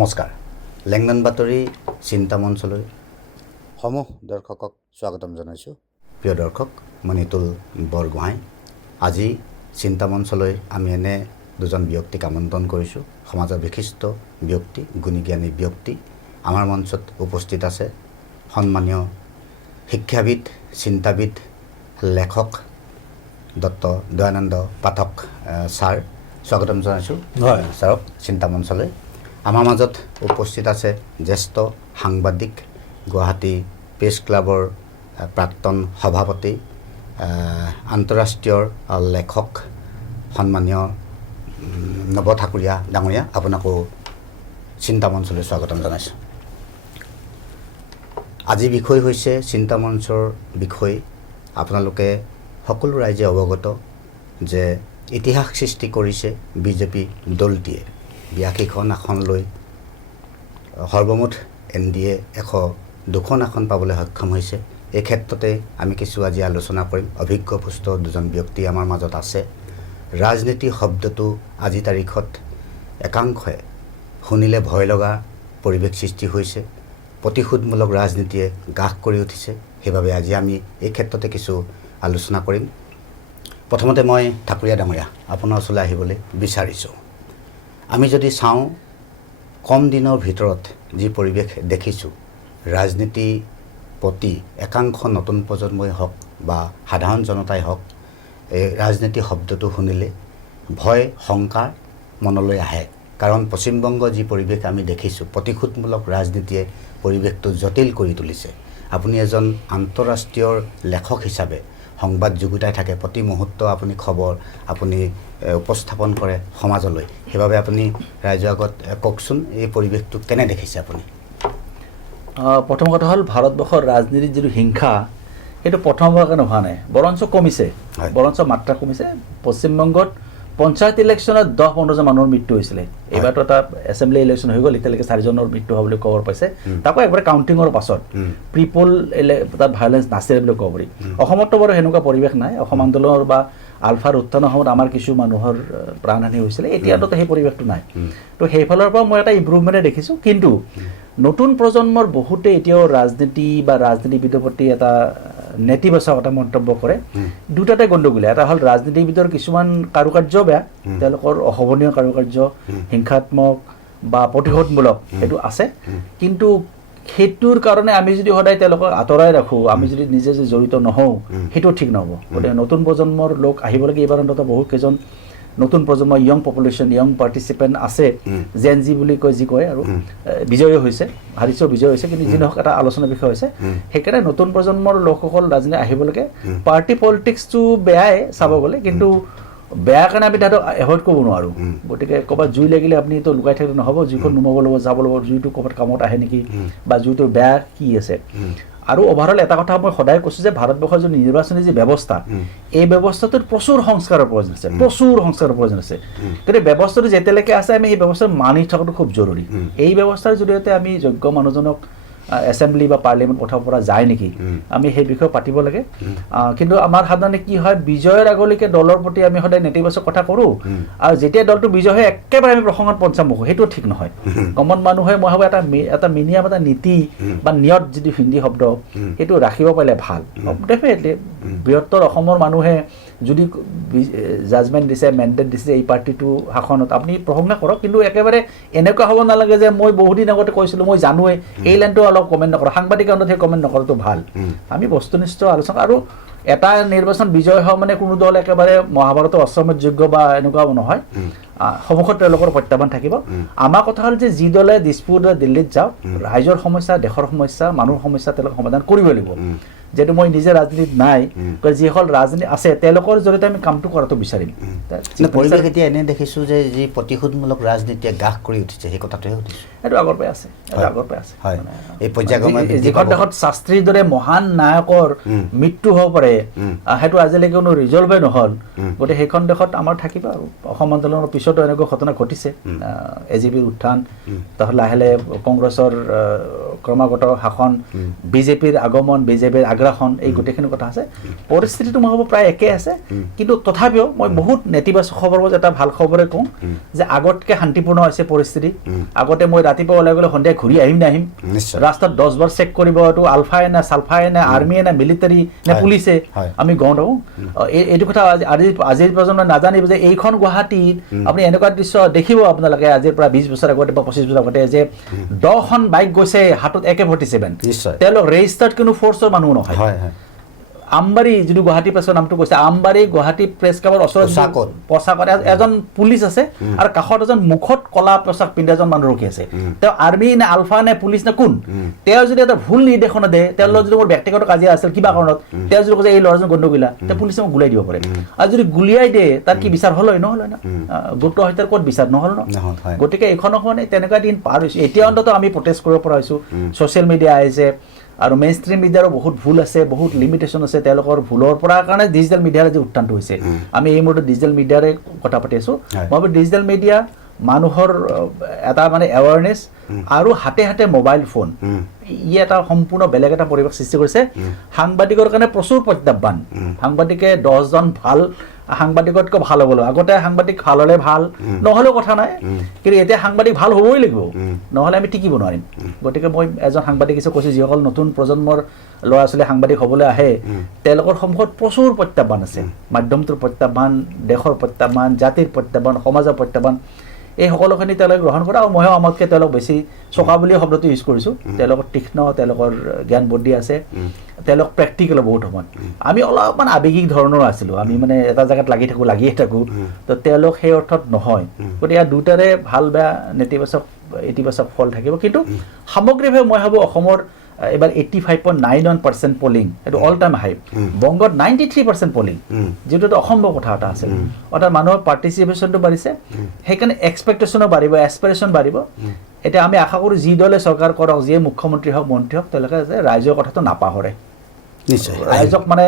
নমস্কাৰ লেংডন বাতৰি চিন্তা মঞ্চলৈ সমূহ দৰ্শকক স্বাগতম জনাইছোঁ। প্ৰিয় দৰ্শক, মই নিতুল বৰগোহাঁই। আজি চিন্তা মঞ্চলৈ আমি এনে দুজন ব্যক্তিক আমন্ত্ৰণ কৰিছোঁ। সমাজৰ বিশিষ্ট ব্যক্তি, গুণীজ্ঞানী ব্যক্তি। আমাৰ মঞ্চত উপস্থিত আছে সন্মানীয় শিক্ষাবিদ, চিন্তাবিদ, লেখক ডক্টৰ দয়ানন্দ পাঠক ছাৰ। স্বাগতম জনাইছোঁ ছাৰক চিন্তা মঞ্চলৈ। আমাৰ মাজত উপস্থিত আছে জ্যেষ্ঠ সাংবাদিক, গুৱাহাটী প্ৰেছ ক্লাবৰ প্ৰাক্তন সভাপতি, আন্তঃৰাষ্ট্ৰীয় লেখক সন্মানীয় নৱ ঠাকুৰীয়া ডাঙৰীয়া। আপোনাকো চিন্তা মঞ্চলৈ স্বাগতম জনাইছোঁ। আজি বিষয় হৈছে চিন্তা মঞ্চৰ বিষয়। আপোনালোকে সকলো ৰাইজে অৱগত যে ইতিহাস সৃষ্টি কৰিছে বিজেপি দলটিয়ে। 82খন আসন লৈ সৰ্বমুঠ NDA 102খন আসন পাবলৈ সক্ষম হৈছে। এই ক্ষেত্ৰতে আমি কিছু আজি আলোচনা কৰিম। অভিজ্ঞপুষ্ট দুজন ব্যক্তি আমাৰ মাজত আছে। ৰাজনীতি শব্দটো আজি তাৰিখত একাংশই শুনিলে ভয় লগা পৰিৱেশ সৃষ্টি হৈছে। প্ৰতিশোধমূলক ৰাজনীতিয়ে গ্ৰাস কৰি উঠিছে। সেইবাবে আজি আমি এই ক্ষেত্ৰতে কিছু আলোচনা কৰিম। প্ৰথমতে মই ঠাকুৰীয়া ডাঙৰীয়া আপোনাৰ ওচৰলৈ আহিবলৈ বিচাৰিছোঁ। আমি যদি চাওঁ, কম দিনৰ ভিতৰত যি পৰিৱেশ দেখিছোঁ, ৰাজনীতি প্ৰতি একাংশ নতুন প্ৰজন্মই হওক বা সাধাৰণ জনতাই হওক, এই ৰাজনীতি শব্দটো শুনিলে ভয় শংকাৰ মনলৈ আহে। কাৰণ পশ্চিমবংগ যি পৰিৱেশ আমি দেখিছোঁ, প্ৰতিশোধমূলক ৰাজনীতিয়ে পৰিৱেশটো জটিল কৰি তুলিছে। আপুনি এজন আন্তঃৰাষ্ট্ৰীয় লেখক হিচাপে সংবাদ যুগুতাই থাকে, প্ৰতি মুহূৰ্ত আপুনি খবৰ আপুনি উপস্থাপন কৰে সমাজলৈ। সেইবাবে আপুনি ৰাইজৰ আগত কওকচোন, এই পৰিৱেশটো কেনে দেখিছে আপুনি? প্ৰথম কথা হ'ল, ভাৰতবৰ্ষৰ ৰাজনীতিৰ যিটো হিংসা, সেইটো প্ৰথমবাৰৰ কাৰণে হোৱা নাই, বৰঞ্চ কমিছে, বৰঞ্চ মাত্ৰা কমিছে। পশ্চিমবংগত পঞ্চায়ত ইলেকশ্যনত 10-15জন মানুহৰ মৃত্যু হৈছিলে। এইবাৰতো এটা এছেম্বলি ইলেকশ্যন হৈ গ'ল, এতিয়ালৈকে 4জনৰ মৃত্যু হোৱা বুলি খবৰ পাইছে। তাকো একবাৰে কাউণ্টিঙৰ পাছত প্ৰিপল তাত ভায়লেঞ্চ নাছিলে বুলি ক'ব পাৰি। অসমতো বাৰু সেনেকুৱা পৰিৱেশ নাই। অসম আন্দোলনৰ বা আলফাৰ উত্থানৰ সময়ত আমাৰ কিছু মানুহৰ প্ৰাণহানি হৈছিলে, এতিয়াতো সেই পৰিৱেশটো নাই। তো সেইফালৰ পৰা মই এটা ইম্প্ৰুভমেণ্টে দেখিছোঁ। কিন্তু নতুন প্ৰজন্মৰ বহুতে এতিয়াও ৰাজনীতি বা ৰাজনীতিবিদৰ প্ৰতি এটা নেতিবাচক এটা মন্তব্য কৰে। দুটাতে গণ্ডগোল। এটা হ'ল ৰাজনীতিবিদৰ কিছুমান কাৰুকাৰ্য বেয়া, তেওঁলোকৰ অশোভনীয় কাৰুকাৰ্য, হিংসাত্মক বা প্ৰতিশোধমূলক সেইটো আছে। কিন্তু সেইটোৰ কাৰণে আমি যদি সদায় তেওঁলোকক আঁতৰাই ৰাখোঁ, আমি যদি নিজে যদি জড়িত নহওঁ, সেইটো ঠিক নহ'ব। গতিকে নতুন প্ৰজন্মৰ লোক আহিব লাগে। এইবাৰ অন্ততঃ বহুত কেইজন নতুন প্ৰজন্মৰ য়ং পপুলেশ্যন, য়ং পাৰ্টিচিপেণ্ট আছে, জেন জি বুলি কয় আৰু বিজয়ী হৈছে, হাৰিছেও বিজয় হৈছে। কিন্তু যি নহওক এটা আলোচনাৰ বিষয় হৈছে। সেইকাৰণে নতুন প্ৰজন্মৰ লোকসকল ৰাজনীতি আহিব লাগে। পাৰ্টি পলিটিক্সটো বেয়াই চাব গ'লে, কিন্তু বেয়া কাৰণে আমি তাহাঁতক এভইড কৰিব নোৱাৰোঁ। গতিকে ক'ৰবাত জুই লাগিলে আপুনিতো লুকাই থাকিলে নহ'ব, জুইখন নুমাব লাগিব, যাব লাগিব, জুইটো ক'ৰবাত কামত আহে নেকি বা জুইটোৰ বেয়া কি আছে। আৰু অভাৰঅল এটা কথা মই সদায় কৈছোঁ যে ভাৰতবৰ্ষৰ যি নিৰ্বাচনী যি ব্যৱস্থা, এই ব্যৱস্থাটোত প্ৰচুৰ সংস্কাৰৰ প্ৰয়োজন আছে, প্ৰচুৰ সংস্কাৰৰ প্ৰয়োজন আছে। গতিকে ব্যৱস্থাটো যেতিয়ালৈকে আছে, আমি এই ব্যৱস্থাটো মানি থকাটো খুব জৰুৰী। এই ব্যৱস্থাৰ জৰিয়তে আমি যোগ্য মানুহজনক এছেম্বলি বা পাৰ্লিয়ামেণ্ট পঠাব পৰা যায় নেকি, আমি সেই বিষয়ে পাতিব লাগে। কিন্তু আমাৰ সাধাৰণতে কি হয়, বিজয়ৰ আগলৈকে দলৰ প্ৰতি আমি সদায় নেতিবাচক কথা কৰোঁ, আৰু যেতিয়া দলটো বিজয় হয় একেবাৰে আমি প্ৰসংগত পঞ্চামুখ, সেইটো ঠিক নহয়। কমন মানুহে মই ভাবোঁ এটা মিনিমাম এটা নীতি বা নিয়ত যিটো হিন্দী শব্দ, সেইটো ৰাখিব পাৰিলে ভাল। ডেফিনেটলি বৃহত্তৰ অসমৰ মানুহে যদি জাজমেণ্ট দিছে, মেণ্ডেট দিছে এই পাৰ্টিটো শাসনত, আপুনি প্ৰশংসা কৰক। কিন্তু একেবাৰে এনেকুৱা হ'ব নালাগে যে মই বহুদিন আগতে কৈছিলোঁ, মই জানোৱেই, এই লাইনটো অলপ কমেণ্ট নকৰোঁ, সাংবাদিক কাৰণত সেই কমেণ্ট নকৰাটো ভাল। আমি বস্তুনিষ্ঠ আলোচনা, আৰু এটা নিৰ্বাচন বিজয় হোৱা মানে কোনো দল একেবাৰে মহাভাৰতৰ অশ্বমেধযোগ্য বা এনেকুৱাও নহয়। সন্মুখত তেওঁলোকৰ প্ৰত্যাহ্বান থাকিব। আমাৰ কথা হ'ল যে যি দলে দিছপুৰ দিল্লীত যাওক, ৰাইজৰ সমস্যা, দেশৰ সমস্যা, মানুহৰ সমস্যা তেওঁলোকে সমাধান কৰিব লাগিব। যিহেতু মই নিজে ৰাজনীতিত নাই, যিসকল ৰাজনীতি আছে তেওঁলোকৰ জৰিয়তে আমি কামটো কৰাটো বিচাৰিম। পৰিৱেশ এতিয়া এনে দেখিছোঁ যে যি প্ৰতিশোধমূলক ৰাজনীতিয়ে গ্ৰাস কৰি উঠিছে, সেই কথাটোহে সুধিছোঁ। সেইটো আগৰ পৰাই আছে, আগৰ পৰাই আছে। এই পৰ্যায়ক্ৰমে যিখন দেশত শাস্ত্ৰীৰ দৰে মহান নায়কৰ মৃত্যু হ'ব পাৰে, সেইটো আজিলৈকে কোনো ৰিজল্ভে নহ'ল। গতিকে সেইখন দেশত আমাৰ থাকিব। আৰু অসম আন্দোলনৰ পিছতো এনেকুৱা ঘটনা ঘটিছে, AJPৰ উত্থান, তাৰপিছত লাহে লাহে কংগ্ৰেছৰ ক্ৰমাগত শাসন, বিজেপিৰ আগমন, বিজেপিৰ আগ্ৰাসন এই গোটেইখিনি কথা আছে পৰিস্থিতিটো মই ভাবোঁ প্ৰায় একে আছে কিন্তু তথাপিও মই বহুত নেতিবাচক খবৰ এটা ভাল খবৰে কওঁ যে আগতকৈ শান্তিপূৰ্ণ হৈছে পৰিস্থিতি আগতে মই ৰাতিপুৱা ওলাই গ'লে সন্ধিয়া ঘূৰি আহিম নাহিম ৰাস্তাত 10 বাৰ চেক কৰিব এইটো আলফাই নে চালফাই নে আৰ্মিয়ে নে মিলিটাৰী নে পুলিচে আমি গম নাপাওঁ এইটো কথা আজিৰ প্ৰজন্মই নাজানিব যে এইখন গুৱাহাটীত আপুনি এনেকুৱা দৃশ্য দেখিব আপোনালোকে আজিৰ পৰা 20 বছৰ আগতে বা 25 বছৰ আগতে যে 10খন বাইক গৈছে হাতত AK-47 তেওঁলোক ৰেজিষ্টাৰ্ড কোনো ফ'ৰ্চৰ মানুহ নহয় আমবাৰী যিটো গুৱাহাটী প্ৰেছৰ নামটো কৈছে আমবাৰী গুৱাহাটী প্ৰেছ ক্লাবৰ ওচৰত পোচাকত এজন পুলিচ আছে আৰু কাষত এজন মুখত কলা পোচাক পিন্ধা এজন মানুহ ৰখি আছে তেওঁ আৰ্মি নে আলফা নে পুলিচ নে কোন তেওঁ যদি এটা ভুল নিৰ্দেশনা দিয়ে তেওঁৰ লগত যদি মোৰ ব্যক্তিগত কাজিয়া আছিল কিবা কাৰণত তেওঁ যদি কৈছে এই ল'ৰাজন গণ্ডগোলা তেওঁ পুলিচে মোক গুলিয়াই দিব পাৰে আৰু যদি গুলিয়াই দিয়ে তাৰ কি বিচাৰ হ'ল নহ'ল না গুপ্ত হত্যাৰ ক'ত বিচাৰ নহ'ল ন গতিকে এইখনখনে তেনেকুৱা দিন পাৰ হৈছে এতিয়া অন্ততঃ আমি প্ৰটেষ্ট কৰিব পৰা হৈছোঁ ছ'চিয়েল মিডিয়া আহিছে আৰু মেইন ষ্ট্ৰীম মিডিয়াৰো বহুত ভুল আছে বহুত লিমিটেশ্যন আছে তেওঁলোকৰ ভুলৰ পৰা কাৰণে ডিজিটেল মিডিয়াৰ যে উত্থানটো হৈছে আমি এই মুহূৰ্তত ডিজিটেল মিডিয়াৰে কথা পাতি আছোঁ মই ভাবোঁ ডিজিটেল মিডিয়া মানুহৰ এটা মানে এৱাৰনেছ আৰু হাতে হাতে মোবাইল ফোন ই এটা সম্পূৰ্ণ বেলেগ এটা পৰিৱেশ সৃষ্টি কৰিছে সাংবাদিকৰ কাৰণে প্ৰচুৰ প্ৰত্যাহ্বান সাংবাদিকে 10জন ভাল সাংবাদিকতকৈ ভাল হ'ব লাগিব আগতে সাংবাদিক ভাল হ'লে ভাল নহ'লেও কথা নাই কিন্তু এতিয়া সাংবাদিক ভাল হ'বই লাগিব নহ'লে আমি টিকিব নোৱাৰিম গতিকে মই এজন সাংবাদিক হিচাপে কৈছোঁ যিসকল নতুন প্ৰজন্মৰ ল'ৰা ছোৱালী সাংবাদিক হ'বলৈ আহে তেওঁলোকৰ সন্মুখত প্ৰচুৰ প্ৰত্যাহ্বান আছে মাধ্যমটোৰ প্ৰত্যাহ্বান দেশৰ প্ৰত্যাহ্বান জাতিৰ প্ৰত্যাহ্বান সমাজৰ প্ৰত্যাহ্বান এই সকলোখিনি তেওঁলোকে গ্ৰহণ কৰা আৰু মইও আমাতকৈ তেওঁলোক বেছি চোকা বুলি শব্দটো ইউজ কৰিছোঁ তেওঁলোকৰ তীক্ষ্ণ তেওঁলোকৰ জ্ঞান বুদ্ধি আছে তেওঁলোক প্ৰেক্টিকেল বহুত সময় আমি অলপমান আৱেগিক ধৰণৰ আছিলোঁ আমি মানে এটা জেগাত লাগিয়ে থাকোঁ তো তেওঁলোক সেই অৰ্থত নহয় গতিকে ইয়াৰ দুটাৰে ভাল বেয়া ইতিবাচক ফল থাকিব কিন্তু সামগ্ৰিকভাৱে মই ভাবোঁ অসমৰ এবাৰ 85.91% পলিং এইটো অল টাইম হাই বংগত 93% পলিং যিটো এটা অসম্ভৱ কথা এটা আছে অৰ্থাৎ মানুহৰ পাৰ্টিচিপেশ্যনটো বাঢ়িছে সেইকাৰণে এক্সপেক্টেশ্যনো বাঢ়িব এছপিৰেশ্যন বাঢ়িব এতিয়া আমি আশা কৰোঁ যি দলে চৰকাৰ কৰক যিয়ে মুখ্যমন্ত্ৰী হওক মন্ত্ৰী হওক তেওঁলোকে যে ৰাইজৰ কথাটো নাপাহৰে নিশ্চয় ৰাইজক মানে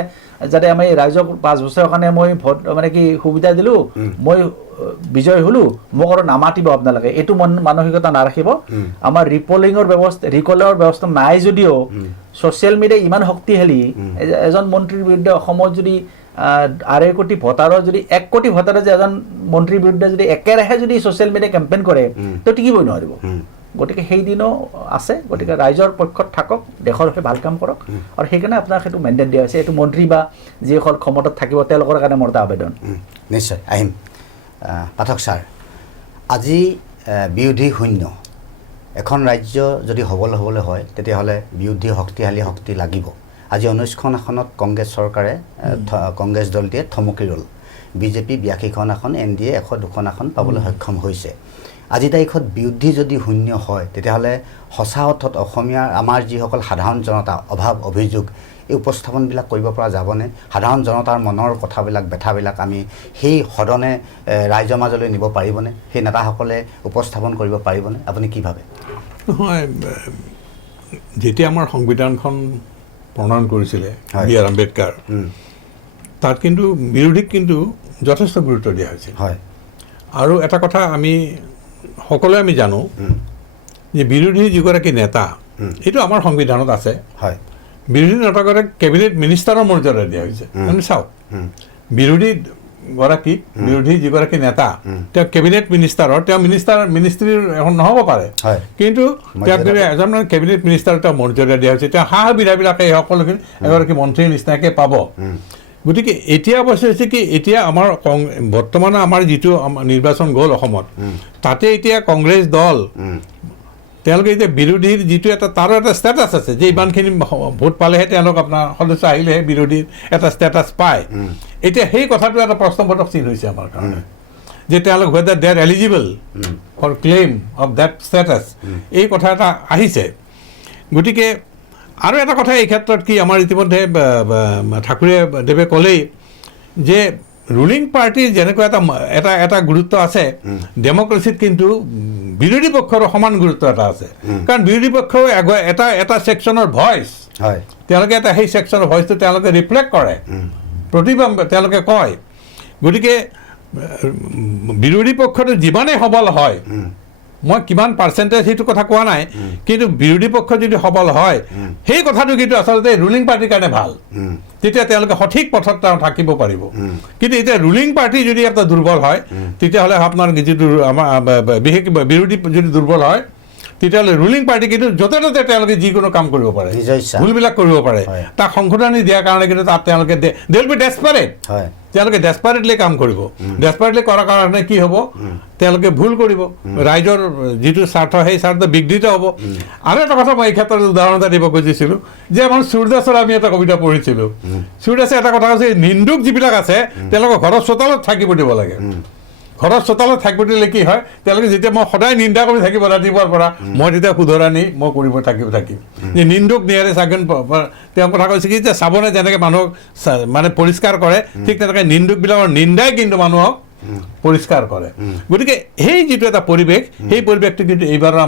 যাতে আমি ৰাইজক 5 বছৰৰ কাৰণে মই ভোট মানে কি সুবিধা দিলোঁ মই বিজয় হ'লোঁ মোক আৰু নামাতিব আপোনালোকে এইটো মানসিকতা নাৰাখিব আমাৰ ৰিকলৰ ব্যৱস্থা নাই যদিও ছ'চিয়েল মিডিয়া ইমান শক্তিশালী এজন মন্ত্ৰীৰ বিৰুদ্ধে অসমত যদি 2.5 কোটি ভোটাৰৰ যদি 1 কোটি ভোটাৰে যে এজন মন্ত্ৰীৰ বিৰুদ্ধে যদি একেৰাহে যদি ছ'চিয়েল মিডিয়া কেম্পেইন কৰে তো টিকিবই নোৱাৰিব গতিকে সেইদিনো আছে গতিকে ৰাইজৰ পক্ষত থাকক দেশৰ হৈ ভাল কাম কৰক আৰু সেইকাৰণে আপোনাক সেইটো মেণ্ডেট দিয়া হৈছে এইটো মন্ত্ৰী বা যিসকল ক্ষমতাত থাকিব তেওঁলোকৰ কাৰণে মোৰ এটা আবেদন নিশ্চয় আহিম পাঠক ছাৰ আজি বিৰোধী শূন্য এখন ৰাজ্য যদি সবল হ'বলৈ হয় তেতিয়াহ'লে বিৰোধী শক্তি লাগিব আজি 19খন আসনত কংগ্ৰেছ চৰকাৰে কংগ্ৰেছ দলটিয়ে থমকি ৰ'ল বিজেপি 82খন আসন NDA 102খন আসন পাবলৈ সক্ষম হৈছে আজি তাৰিখত বিৰোধী যদি শূন্য হয় তেতিয়াহ'লে সঁচা অৰ্থত অসমীয়াৰ আমাৰ যিসকল সাধাৰণ জনতা অভাৱ অভিযোগ এই উপস্থাপনবিলাক কৰিব পৰা যাবনে সাধাৰণ জনতাৰ মনৰ কথাবিলাক ব্যথাবিলাক আমি সেই সদনে ৰাইজৰ মাজলৈ নিব পাৰিবনে সেই নেতাসকলে উপস্থাপন কৰিব পাৰিবনে আপুনি কি ভাবে নহয় যেতিয়া আমাৰ সংবিধানখন প্ৰণয়ন কৰিছিলে বি.আৰ. আম্বেদকাৰ তাত কিন্তু বিৰোধীক কিন্তু যথেষ্ট গুৰুত্ব দিয়া হৈছিল হয় আৰু এটা কথা আমি সকলোৱে আমি জানো যে বিৰোধী যিগৰাকী নেতা এইটো আমাৰ সংবিধানত আছে হয় বিৰোধী নেতাগৰাকীক কেবিনেট মিনিষ্টাৰৰ মৰ্যাদা দিয়া হৈছে আমি চাওক বিৰোধী যিগৰাকী নেতা তেওঁ কেবিনেট মিনিষ্টাৰৰ তেওঁ মিনিষ্ট্ৰীৰ এখন নহ'ব পাৰে কিন্তু তেওঁক যদি এজন কেবিনেট মিনিষ্টাৰৰ তেওঁ মৰ্যাদা দিয়া হৈছে তেওঁ সা সুবিধাবিলাকে এই সকলোখিনি এগৰাকী মন্ত্ৰীৰ নিচিনাকৈ পাব গতিকে এতিয়া অৱশ্যে হৈছে কি এতিয়া আমাৰ বৰ্তমান আমাৰ যিটো নিৰ্বাচন গ'ল অসমত তাতে এতিয়া কংগ্ৰেছ দল তেওঁলোকে এতিয়া বিৰোধীৰ যিটো তাৰো এটা ষ্টেটাছ আছে যে ইমানখিনি ভোট পালেহে তেওঁলোক আপোনাৰ সদস্য আহিলেহে বিৰোধীৰ এটা ষ্টেটাছ পায় এতিয়া সেই কথাটো এটা প্ৰশ্নবোধক চিন হৈছে আমাৰ কাৰণে যে তেওঁলোক whether they are eligible for claim of that status এই কথা এটা আহিছে গতিকে আৰু এটা কথা এই ক্ষেত্ৰত কি আমাৰ ইতিমধ্যে ঠাকুৰেদেৱে ক'লেই যে ৰুলিং পাৰ্টিৰ যেনেকুৱা এটা গুৰুত্ব আছে ডেমক্ৰেচিত কিন্তু বিৰোধী পক্ষৰো সমান গুৰুত্ব এটা আছে কাৰণ বিৰোধী পক্ষও এটা ছেকশ্যনৰ ভইচ তেওঁলোকে সেই ছেকশ্যনৰ ভইচটো তেওঁলোকে ৰিফ্লেক্ট কৰে প্ৰতিবিম্ব তেওঁলোকে কয় গতিকে বিৰোধী পক্ষটো যিমানেই সবল হয় মই কিমান পাৰ্চেণ্টেজ সেইটো কথা কোৱা নাই, কিন্তু বিৰোধী পক্ষ যদি সবল হয় সেই কথাটো কিন্তু আচলতে ৰুলিং পাৰ্টিৰ কাৰণে ভাল, তেতিয়া তেওঁলোকে সঠিক পথত থাকিব পাৰিব। কিন্তু এতিয়া ৰুলিং পাৰ্টি যদি এটা দুৰ্বল হয়, তেতিয়াহ'লে আপোনাৰ যিটো আমাৰ বিশেষ বিৰোধী যদি দুৰ্বল হয়, তেতিয়াহ'লে ৰুলিং পাৰ্টি কিন্তু য'তে ত'তে তেওঁলোকে যিকোনো কাম কৰিব পাৰে, ভুলবিলাক কৰিব পাৰে। তাক সংশোধনী দিয়াৰ কাৰণে কিন্তু তাত তেওঁলোকে দে উইল বি ডেছপাৰেট, তেওঁলোকে ডেছপাৰেটলি কাম কৰিব। ডেছপাৰেটলি কৰাৰ কাৰণে কি হ'ব, তেওঁলোকে ভুল কৰিব, ৰাইজৰ যিটো স্বাৰ্থ সেই স্বাৰ্থ বিঘ্নিত হ'ব। আৰু এটা কথা মই এই ক্ষেত্ৰত উদাহৰণ এটা দিব খুজিছিলোঁ, যে আমাৰ সূৰ্যদাসৰ আমি এটা কবিতা পঢ়িছিলোঁ। সূৰ্যদাসে এটা কথা কৈছে, নিন্দুক যিবিলাক আছে তেওঁলোকৰ ঘৰৰ চোতালত থাকিব দিব লাগে। ঘৰৰ চোতালত থাকিব দিলে কি হয়, তেওঁলোকে যেতিয়া মই সদায় নিন্দা কৰি থাকিব ৰাতিপুৱাৰ পৰা, মই তেতিয়া শুধৰণি মই কৰিব থাকিম। যে নিন্দুক নিয়াৰে চাগন, তেওঁ কথা কৈছে কি যে চাবোনে যেনেকৈ মানুহক মানে পৰিষ্কাৰ কৰে, ঠিক তেনেকৈ নিন্দুকবিলাকৰ নিন্দাই কিন্তু মানুহক পৰিষ্কাৰ কৰে। গতিকে সেই যিটো এটা পৰিৱেশ, সেই পৰিৱেশটো কিন্তু এইবাৰৰ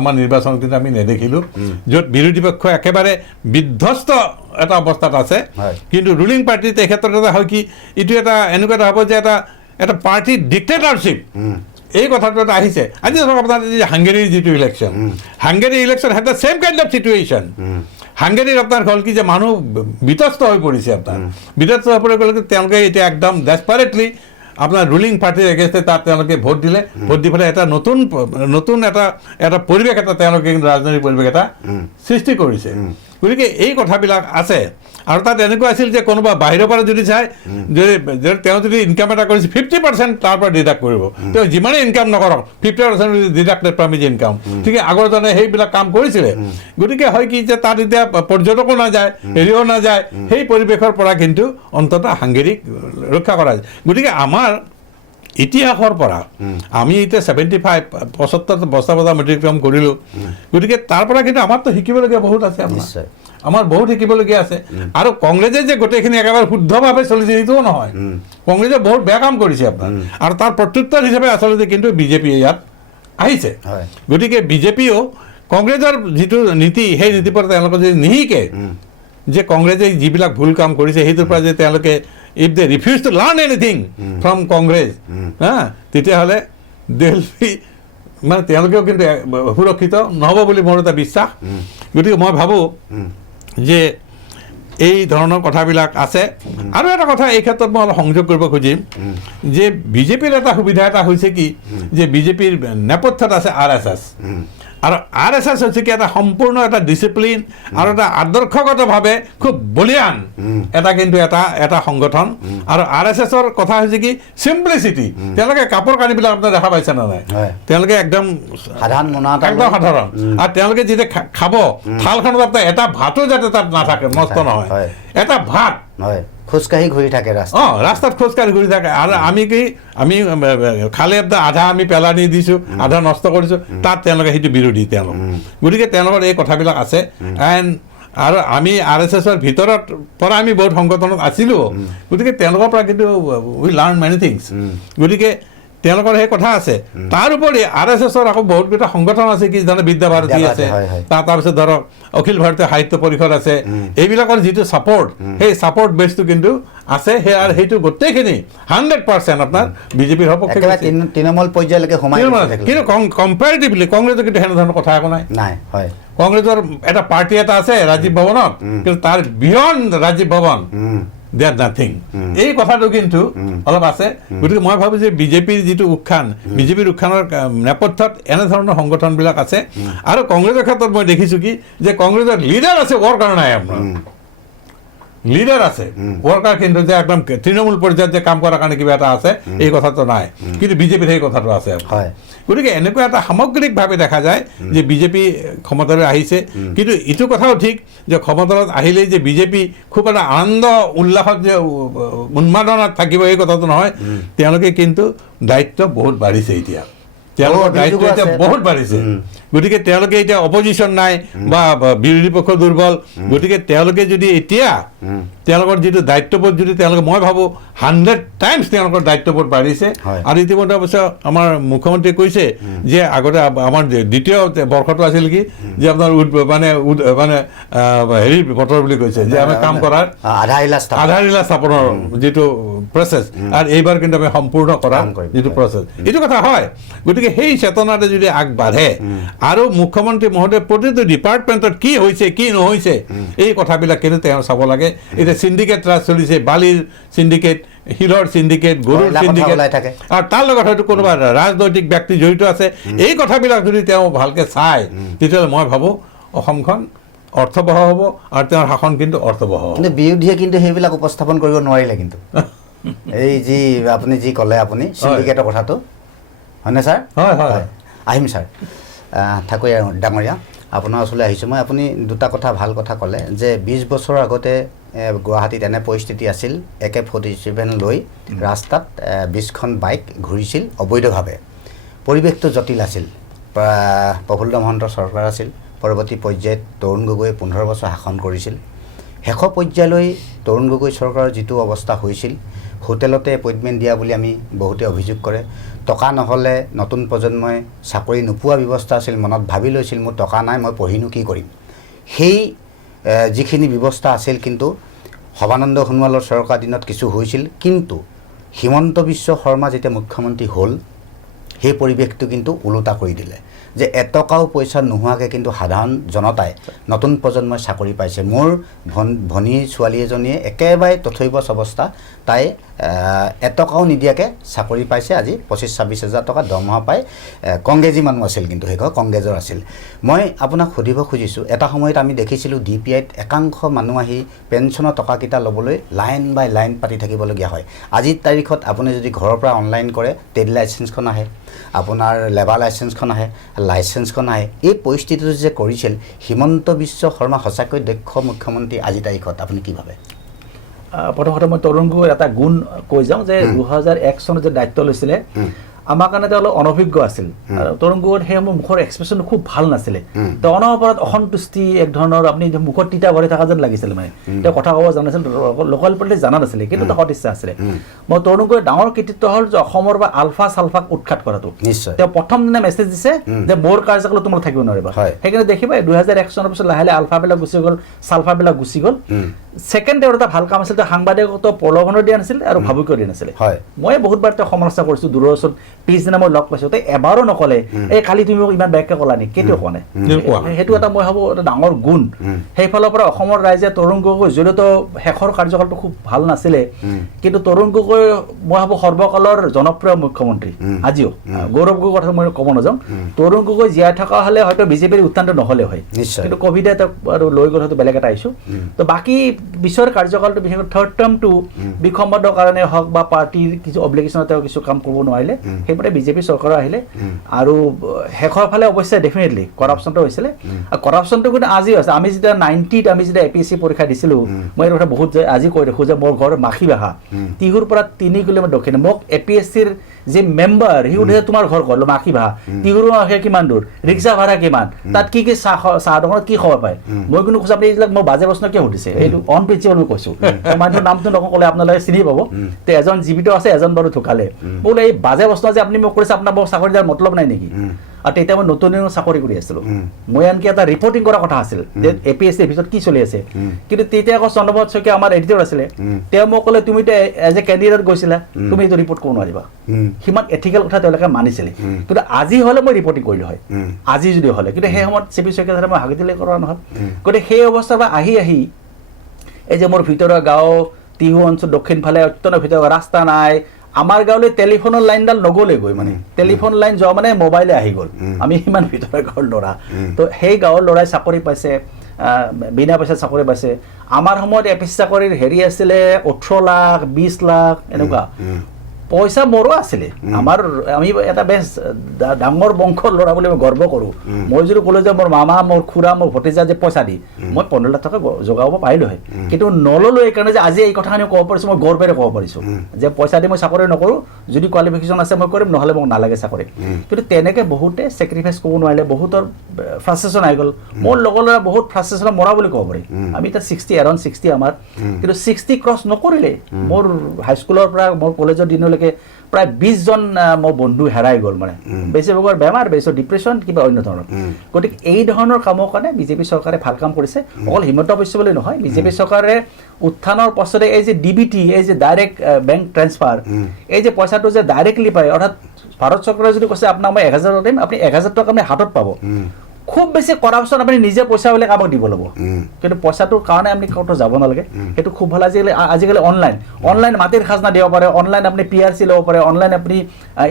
আমাৰ নিৰ্বাচনত কিন্তু আমি নেদেখিলোঁ, য'ত বিৰোধী পক্ষ একেবাৰে বিধ্বস্ত এটা অৱস্থাত আছে। কিন্তু ৰুলিং পাৰ্টিত এই ক্ষেত্ৰত এটা হয় কি, এইটো এটা এনেকুৱা এটা হ'ব যে এটা পাৰ্টিৰ ডিক্টেটাৰশ্বিপ, এই কথাটো এটা আহিছে। আজি ধৰক আপোনাৰ হাংগেৰীৰ যিটো ইলেকশ্যন, হাংগেৰীৰ election had the same kind of situation. হাংগেৰীৰ আপোনাৰ হ'ল কি যে মানুহ বিতস্ত হৈ পৰিছে, আপোনাৰ বিতস্ত হৈ পৰি গ'লে তেওঁলোকে এতিয়া একদম ডেছপাৰেটলি আপোনাৰ ৰুলিং পাৰ্টিৰ এগেইনষ্টে তাত তেওঁলোকে ভোট দিলে, ভোট দি পেলাই এটা নতুন এটা পৰিৱেশ এটা তেওঁলোকে কিন্তু ৰাজনৈতিক পৰিৱেশ এটা সৃষ্টি কৰিছে। গতিকে এই কথাবিলাক আছে। আৰু তাত এনেকুৱা আছিল যে কোনোবা বাহিৰৰ পৰা যদি চায়, তেওঁ যদি ইনকাম এটা কৰিছে 50% তাৰ পৰা ডিডাক্ট কৰিব, তেওঁ যিমানেই ইনকাম নকৰক 50% ডিডাক্টেড ফ্ৰম হিজ ইনকাম। গতিকে আগৰজনে সেইবিলাক কাম কৰিছিলে। গতিকে হয় কি যে তাত এতিয়া পৰ্যটকো নাযায়, হেৰিও নাযায়, সেই পৰিৱেশৰ পৰা কিন্তু অন্ততঃ হাংগেৰীক ৰক্ষা কৰা যায়। গতিকে আমাৰ ইতিহাসৰ পৰা আমি এতিয়া 75 বছৰ অতিক্ৰম কৰিলোঁ। গতিকে তাৰ পৰা কিন্তু আমাৰতো শিকিবলগীয়া বহুত আছে, আমাৰ বহুত শিকিবলগীয়া আছে। আৰু কংগ্ৰেছে যে গোটেইখিনি একেবাৰে শুদ্ধভাৱে চলিছে সেইটোও নহয়, কংগ্ৰেছে বহুত বেয়া কাম কৰিছে আপোনাৰ। আৰু তাৰ প্ৰত্যুত্তৰ হিচাপে আচলতে কিন্তু বিজেপিয়ে ইয়াত আহিছে। গতিকে বিজেপিয়েও কংগ্ৰেছৰ যিটো নীতি, সেই নীতিৰ পৰা তেওঁলোকে যদি নিশিকে, যে কংগ্ৰেছে যিবিলাক ভুল কাম কৰিছে সেইটোৰ পৰা যে তেওঁলোকে if they refuse to learn anything from Congress, তেতিয়াহ'লে মানে তেওঁলোকেও কিন্তু সুৰক্ষিত নহ'ব বুলি মোৰ এটা বিশ্বাস। গতিকে মই ভাবোঁ যে এই ধৰণৰ কথাবিলাক আছে। আৰু এটা কথা এই ক্ষেত্ৰত মই অলপ সংযোগ কৰিব খুজিম, যে বিজেপিৰ এটা সুবিধা এটা হৈছে কি, যে বিজেপিৰ নেপথ্যত আছে RSS। আৰু RSS হৈছে কি, এটা সম্পূৰ্ণ এটা ডিচিপ্লিন আৰু এটা আদৰ্শগতভাৱে খুব বলিয়ান কিন্তু এটা সংগঠন। আৰু RSSৰ কথা হৈছে কি, চিম্পলিচিটি। তেওঁলোকে কাপোৰ কানিবিলাক আপোনাৰ দেখা পাইছে নে নাই, তেওঁলোকে একদম সাধাৰণ। আৰু তেওঁলোকে যেতিয়া খাব, থালখনত আপোনাৰ এটা ভাতো যাতে তাত নাথাকে, নষ্ট নহয়, এটা ভাত খোজকাঢ়ি ঘূৰি থাকে ৰাস্তাত খোজকাঢ়ি ঘূৰি থাকে। আৰু আমি খালে আধা আমি পেলানি দিছোঁ, আধা নষ্ট কৰিছোঁ, তাত তেওঁলোকে সেইটো বিৰোধী তেওঁলোক। গতিকে তেওঁলোকৰ এই কথাবিলাক আছে। আৰু আমি RSSৰ ভিতৰত পৰা আমি বহুত সংগঠনত আছিলোঁ, গতিকে তেওঁলোকৰ পৰা কিন্তু উই লাৰ্ণ মেনি থিংছ। গতিকে তেওঁলোকৰ সেই কথা আছে। তাৰ উপৰি RSSৰ আকৌ বহুতকেইটা সংগঠন আছে, কি জানে, বিদ্যা ভাৰতী আছে, তাৰপিছত ধৰক অখিল ভাৰতীয় সাহিত্য পৰিষদ আছে। এইবিলাকৰ যিটো ছাপৰ্ট, সেই ছাপৰ্ট বেছটো কিন্তু আছে। আৰু সেইটো গোটেইখিনি 100% আপোনাৰ বিজেপিৰ সপক্ষে তৃণমূল পৰ্যায়লৈকে সোমাই। কিন্তু কম্পেৰিটিভলি কংগ্ৰেছৰ কিন্তু সেনেধৰণৰ কথা একো নাই। কংগ্ৰেছৰ এটা পাৰ্টি এটা আছে ৰাজীৱ ভৱনত, কিন্তু তাৰ beyond Rajiv Bhavan there nothing, এই কথাটো কিন্তু অলপ আছে। গতিকে মই ভাবোঁ যে বিজেপিৰ যিটো উত্থান, বিজেপিৰ উত্থানৰ নেপথ্যত এনেধৰণৰ সংগঠনবিলাক আছে। আৰু কংগ্ৰেছৰ ক্ষেত্ৰত মই দেখিছোঁ কি, যে কংগ্ৰেছৰ লিডাৰ আছে, ৱৰ্কাৰ নাই। আপোনাৰ লিডাৰ আছে, ৱৰ্কাৰ, কিন্তু যে একদম তৃণমূল পৰ্যায়ত যে কাম কৰাৰ কাৰণে কিবা এটা আছে, এই কথাটো নাই। কিন্তু বিজেপিৰ সেই কথাটো আছে। গতিকে এনেকুৱা এটা সামগ্ৰিকভাৱে দেখা যায় যে বিজেপি ক্ষমতালৈ আহিছে। কিন্তু এইটো কথাও ঠিক যে ক্ষমতালৈ আহিলেই যে বিজেপি খুব এটা আনন্দ উল্লাসত যে উন্মাদনাত থাকিব, এই কথাটো নহয়। তেওঁলোকে কিন্তু দায়িত্ব বহুত বাঢ়িছে, এতিয়া তেওঁলোকৰ দায়িত্ব এতিয়া বহুত বাঢ়িছে। গতিকে তেওঁলোকে এতিয়া অপজিশ্যন নাই বা বিৰোধী পক্ষ দুৰ্বল। গতিকে তেওঁলোকে যদি এতিয়া তেওঁলোকৰ যিটো দায়িত্ববোধ যদি তেওঁলোকে মই ভাবোঁ 100 টাইমছ তেওঁলোকৰ দায়িত্ববোধ বাঢ়িছে আৰু ইতিমধ্যে অৱশ্যে আমাৰ মুখ্যমন্ত্ৰীয়ে কৈছে যে আগতে আমাৰ দ্বিতীয় বৰ্ষটো আছিল কি যে আপোনাৰ মানে হেৰি বতৰ বুলি কৈছে যে আমি কাম কৰাৰ আধাৰশিলা স্থাপনৰ যিটো প্ৰচেছ আৰু এইবাৰ কিন্তু আমি সম্পূৰ্ণ কৰাৰ যিটো প্ৰচেছ এইটো কথা হয় গতিকে সেই চেতনাতে যদি আগবাঢ়ে আৰু মুখ্যমন্ত্ৰী মহোদয় প্ৰতিটো ডিপাৰ্টমেণ্টত কি হৈছে কি নহৈছে এই কথাবিলাক কিন্তু তেওঁ চাব লাগে এতিয়া চিণ্ডিকেট ৰাজ চলিছে বালিৰ চিণ্ডিকেট শিলৰ চিণ্ডিকেট গৰুৰ চিণ্ডিকেট আৰু তাৰ লগত হয়তো কোনোবা ৰাজনৈতিক ব্যক্তি জড়িত আছে এই কথাবিলাক যদি তেওঁ ভালকৈ চায় তেতিয়াহ'লে মই ভাবোঁ অসমখন অৰ্থবহ হ'ব আৰু তেওঁৰ শাসন কিন্তু অৰ্থবহ হ'ব কিন্তু বিৰোধীয়ে কিন্তু সেইবিলাক উপস্থাপন কৰিব নোৱাৰিলে কিন্তু এই যি আপুনি যি ক'লে আপুনি চিণ্ডিকেটৰ কথাটো হয়নে ছাৰ হয় হয় আহিম ছাৰ ঠাকুৰ ডাঙৰীয়া আপোনাৰ ওচৰলৈ আহিছোঁ মই আপুনি দুটা কথা ভাল কথা ক'লে যে 20 বছৰৰ আগতে গুৱাহাটীত এনে পৰিস্থিতি আছিল AK-47 লৈ ৰাস্তাত 20খন বাইক ঘূৰিছিল অবৈধভাৱে পৰিৱেশটো জটিল আছিল প্ৰফুল্ল মহন্তৰ চৰকাৰ আছিল পৰৱৰ্তী পৰ্যায়ত তৰুণ গগৈয়ে 15 বছৰ শাসন কৰিছিল শেষৰ পৰ্যায়লৈ তৰুণ গগৈ চৰকাৰৰ যিটো অৱস্থা হৈছিল হোটেলতে এপইণ্টমেণ্ট দিয়া বুলি আমি বহুতে অভিযোগ কৰে টকা নহ'লে নতুন প্ৰজন্মই চাকৰি নোপোৱা ব্যৱস্থা আছিল মনত ভাবি লৈছিল মোৰ টকা নাই মই পঢ়িনো কি কৰিম সেই যিখিনি ব্যৱস্থা আছিল কিন্তু সৰ্বানন্দ সোণোৱালৰ চৰকাৰ দিনত কিছু হৈছিল কিন্তু হিমন্ত বিশ্ব শৰ্মা যেতিয়া মুখ্যমন্ত্ৰী হ'ল সেই পৰিৱেশটো কিন্তু ওলোটা কৰি দিলে যে এটকাও পইচা নোহোৱাকৈ কিন্তু সাধাৰণ জনতাই নতুন প্ৰজন্মই চাকৰি পাইছে মোৰ ভনী ছোৱালী এজনীয়ে একেবাৰে তথৈবচ অৱস্থা তাই এটকাও নিদিয়াকৈ চাকৰি পাইছে আজি 25-26 হাজাৰ টকা দৰমহা পাই কংগ্ৰেছী মানুহ আছিল কিন্তু সেইঘৰ কংগ্ৰেছৰ আছিল মই আপোনাক সুধিব খুজিছোঁ এটা সময়ত আমি দেখিছিলোঁ DPIত একাংশ মানুহ আহি পেঞ্চনৰ টকাকেইটা ল'বলৈ লাইন বাই লাইন পাতি থাকিবলগীয়া হয় আজিৰ তাৰিখত আপুনি যদি ঘৰৰ পৰা অনলাইন কৰে ট্ৰেড লাইচেঞ্চখন আহে আপোনাৰ লেবাৰ লাইচেঞ্চখন আহে লাইচেঞ্চখন আহে এই পৰিস্থিতিটো যে কৰিছিল হিমন্ত বিশ্ব শৰ্মা সঁচাকৈ দক্ষ মুখ্যমন্ত্ৰী আজিৰ তাৰিখত আপুনি কি ভাবে প্ৰথমতে মই তৰুণ গগৈৰ এটা গুণ কৈ যাওঁ যে 2001 চনত যে দায়িত্ব লৈছিলে আমাৰ কাৰণে তেওঁ অলপ অনভিজ্ঞ আছিল আৰু তৰুণ গগৈৰ সেই মুখৰ এক্সপ্ৰেছন খুব ভাল নাছিলে তেওঁ অনবৰত অসন্তুষ্টি এক ধৰণৰ আপুনি মুখত তিতা ভৰি থকা যেন লাগিছিল মানে তেওঁ কথা ক'ব জানিছিল লোকেল পলিটিক্স জানা নাছিলে কিন্তু তেওঁ সদিচ্ছা আছিলে মই তৰুণ গগৈৰ ডাঙৰ কৃতিত্ব হ'ল যে অসমৰ বা আলফা চালফাক উৎখাত কৰাটো তেওঁ প্ৰথম দিনা মেছেজ দিছে যে মোৰ কাৰ্যকালত তোমালোক থাকিব নোৱাৰিবা সেইকাৰণে দেখিবা 2001 চনৰ পিছত লাহে লাহে আলফাবিলাক গুচি গ'ল চালফাবিলাক গুচি গ'ল ছেকেণ্ড তেওঁৰ এটা ভাল কাম আছিল তেওঁ সাংবাদিকত্ব প্ৰলোভনো দিয়া নাছিল আৰু ভাবুকিও দিয়া নাছিলে মই বহুতবাৰ তেওঁ সমালোচনা কৰিছোঁ দূৰৰ ওচৰত পিছদিনা মই লগ পাইছোঁ তেওঁ এবাৰো নক'লে এই কালি তুমি মোক ইমান বেয়াকৈ ক'লা নেকি কেতিয়াও কোৱা নাই সেইটো এটা মই ভাবোঁ এটা ডাঙৰ গুণ সেইফালৰ পৰা অসমৰ ৰাইজে তৰুণ গগৈ যদিও শেষৰ কাৰ্যকালটো খুব ভাল নাছিলে কিন্তু তৰুণ গগৈ মই ভাবোঁ সৰ্বকালৰ জনপ্ৰিয় মুখ্যমন্ত্ৰী আজিও গৌৰৱ গগৈৰ কথা মই ক'ব নাযাওঁ তৰুণ গগৈ জীয়াই থকা হ'লে হয়তো বিজেপিৰ উত্থানটো নহ'লে হয় কিন্তু ক'ভিডে তেওঁক আৰু লৈ গ'ল হয়তো বেলেগ এটা ইছ্যু তো বাকী বিশ্বৰ কাৰ্যকালটো বিশেষকৈ থাৰ্ড টাৰ্মটো বিসম্বাদৰ কাৰণে হওক বা পাৰ্টিৰ কিছু অব্লিগেশ্যনত তেওঁ কিছু কাম কৰিব নোৱাৰিলে সেইমতে বিজেপি চৰকাৰ আহিলে আৰু শেষৰ ফালে অৱশ্যে ডেফিনেটলি কৰাপশ্যনটো হৈছিলে আৰু কৰাপশ্যনটো কিন্তু আজিও আছে আমি যেতিয়া 90ত আমি যেতিয়া APSC পৰীক্ষা দিছিলোঁ মই এই কথা বহুত আজি কৈ দেখোঁ যে মোৰ ঘৰ মাখিবাহা টিহুৰ পৰা 3 কিলোমিটাৰ দক্ষিণে মোক APSCৰ যে মেম্বাৰ সি সুধিছে তোমাৰ ঘৰ ক'লো মাখিবাহা টিহুৰ কিমান দূৰ ৰিক্সা ভাড়া কিমান তাত কি কি চাহ দোকানত কি খবৰ পায় মই কিন্তু কৈছোঁ আপুনি এইবিলাক মই বাজে প্ৰশ্ন কিয় সুধিছে এইটো অন প্ৰিন্সিপাল মই কৈছোঁ মানুহৰ নামটো নক'লে আপোনালোকে চিনি পাব তে এজন জীৱিত আছে এজন বাৰু ঢুকালে বোলে এই বাজে প্ৰশ্ন যে আপুনি মোক কৰিছে আপোনাৰ চাকৰি দিয়াৰ মতলব নাই নেকি আৰু তেতিয়া মই নতুন চাকৰি কৰি আছিলোঁ মই আনকি এটা ৰিপৰ্টিং কৰাৰ কথা আছিল যে APSCৰ ভিতৰত কি চলি আছে কিন্তু তেতিয়া আকৌ চন্দ্ৰপ্ৰসাদ শইকীয়া আমাৰ এডিটৰ আছিলে তেওঁ মোক ক'লে তুমি এজ এ কেণ্ডিডেট গৈছিলা তুমি এইটো ৰিপৰ্ট কৰিব নোৱাৰিবা সিমান এথিকেল কথা তেওঁলোকে মানিছিলে কিন্তু আজি হ'লে মই ৰিপৰ্টিং কৰিলোঁ হয় আজি যদি হ'লে কিন্তু সেই সময়ত CP শইকীয়া মই হাগিদিলে কৰা নহ'ল গতিকে সেই অৱস্থাৰ পৰা আহি এই যে মোৰ ভিতৰুৱা গাঁও টিহু অঞ্চল দক্ষিণ ফালে অত্যন্ত ভিতৰুৱা ৰাস্তা নাই আমাৰ গাঁৱলৈ টেলিফোনৰ লাইনডাল নগ'লেগৈ মানে টেলিফোন লাইন যোৱা মানে মোবাইলে আহি গ'ল আমি সিমান ভিতৰৰ গাঁৱৰ ল'ৰা তো সেই গাঁৱৰ ল'ৰাই চাকৰি পাইছে বিনা পইচাত চাকৰি পাইছে আমাৰ সময়ত APSC চাকৰিৰ হেৰি আছিলে 18 লাখ 20 লাখ এনেকুৱা পইচা মোৰো আছিলে আমি এটা বেছ ডাঙৰ বংশৰ ল'ৰা বুলি মই গৰ্ব কৰোঁ মই যদি ক'লো যে মোৰ মামা মোৰ খুৰা মোৰ ভতিজা যে পইচা দি মই 15 লাখ টকা যোগাব পাৰিলোঁ হয় কিন্তু নল'লোঁ এইকাৰণে যে আজি এই কথাখিনি ক'ব পাৰিছোঁ মই গৰ্বেৰে ক'ব পাৰিছোঁ যে পইচা দি মই চাকৰি নকৰোঁ যদি কোৱালিফিকেশ্যন আছে মই কৰিম নহ'লে মোক নালাগে চাকৰি কিন্তু তেনেকৈ বহুতে ছেক্ৰিফাইচ কৰিব নোৱাৰিলে বহুতৰ ফ্ৰাষ্ট্ৰেশ্যন আহি গ'ল মোৰ লগৰ ল'ৰা বহুত ফ্ৰাষ্ট্ৰেশ্যন মৰা বুলি ক'ব পাৰি আমি এতিয়া 60 এৰাউণ্ড 60 আমাৰ কিন্তু 60 ক্ৰছ নকৰিলে মোৰ হাইস্কুলৰ পৰা মোৰ কলেজৰ দিনলৈকে প্ৰায় 20 জন মোৰ বন্ধু হেৰাই গ'ল মানে বেছিভাগৰ বেমাৰ বেছি ডিপ্ৰেশ্যন কিবা অন্য ধৰণৰ গতিকে এই ধৰণৰ কামৰ কাৰণে বিজেপি চৰকাৰে ভাল কাম কৰিছে অকল হিমন্ত বিশ্ব বুলি নহয় বিজেপি চৰকাৰে উত্থানৰ পাছতে এই যে ডিবিটি এই যে ডাইৰেক্ট বেংক ট্ৰান্সফাৰ এই যে পইচাটো যে ডাইৰেক্টলি পায় অৰ্থাৎ ভাৰত চৰকাৰে যদি কৈছে আপোনাক মই 1000 টকা দিম আপুনি 1000 টকা আপুনি হাতত পাব খুব বেছি কৰাপশ্যন আপুনি নিজে পইচা হ'লে কাৰোবাক দিব ল'ব কিন্তু পইচাটোৰ কাৰণে আপুনি ক'তো যাব নালাগে সেইটো খুব ভাল আজিকালি অনলাইন মাটিৰ খাজনা দিব পাৰে অনলাইন আপুনি PRC ল'ব পাৰে অনলাইন আপুনি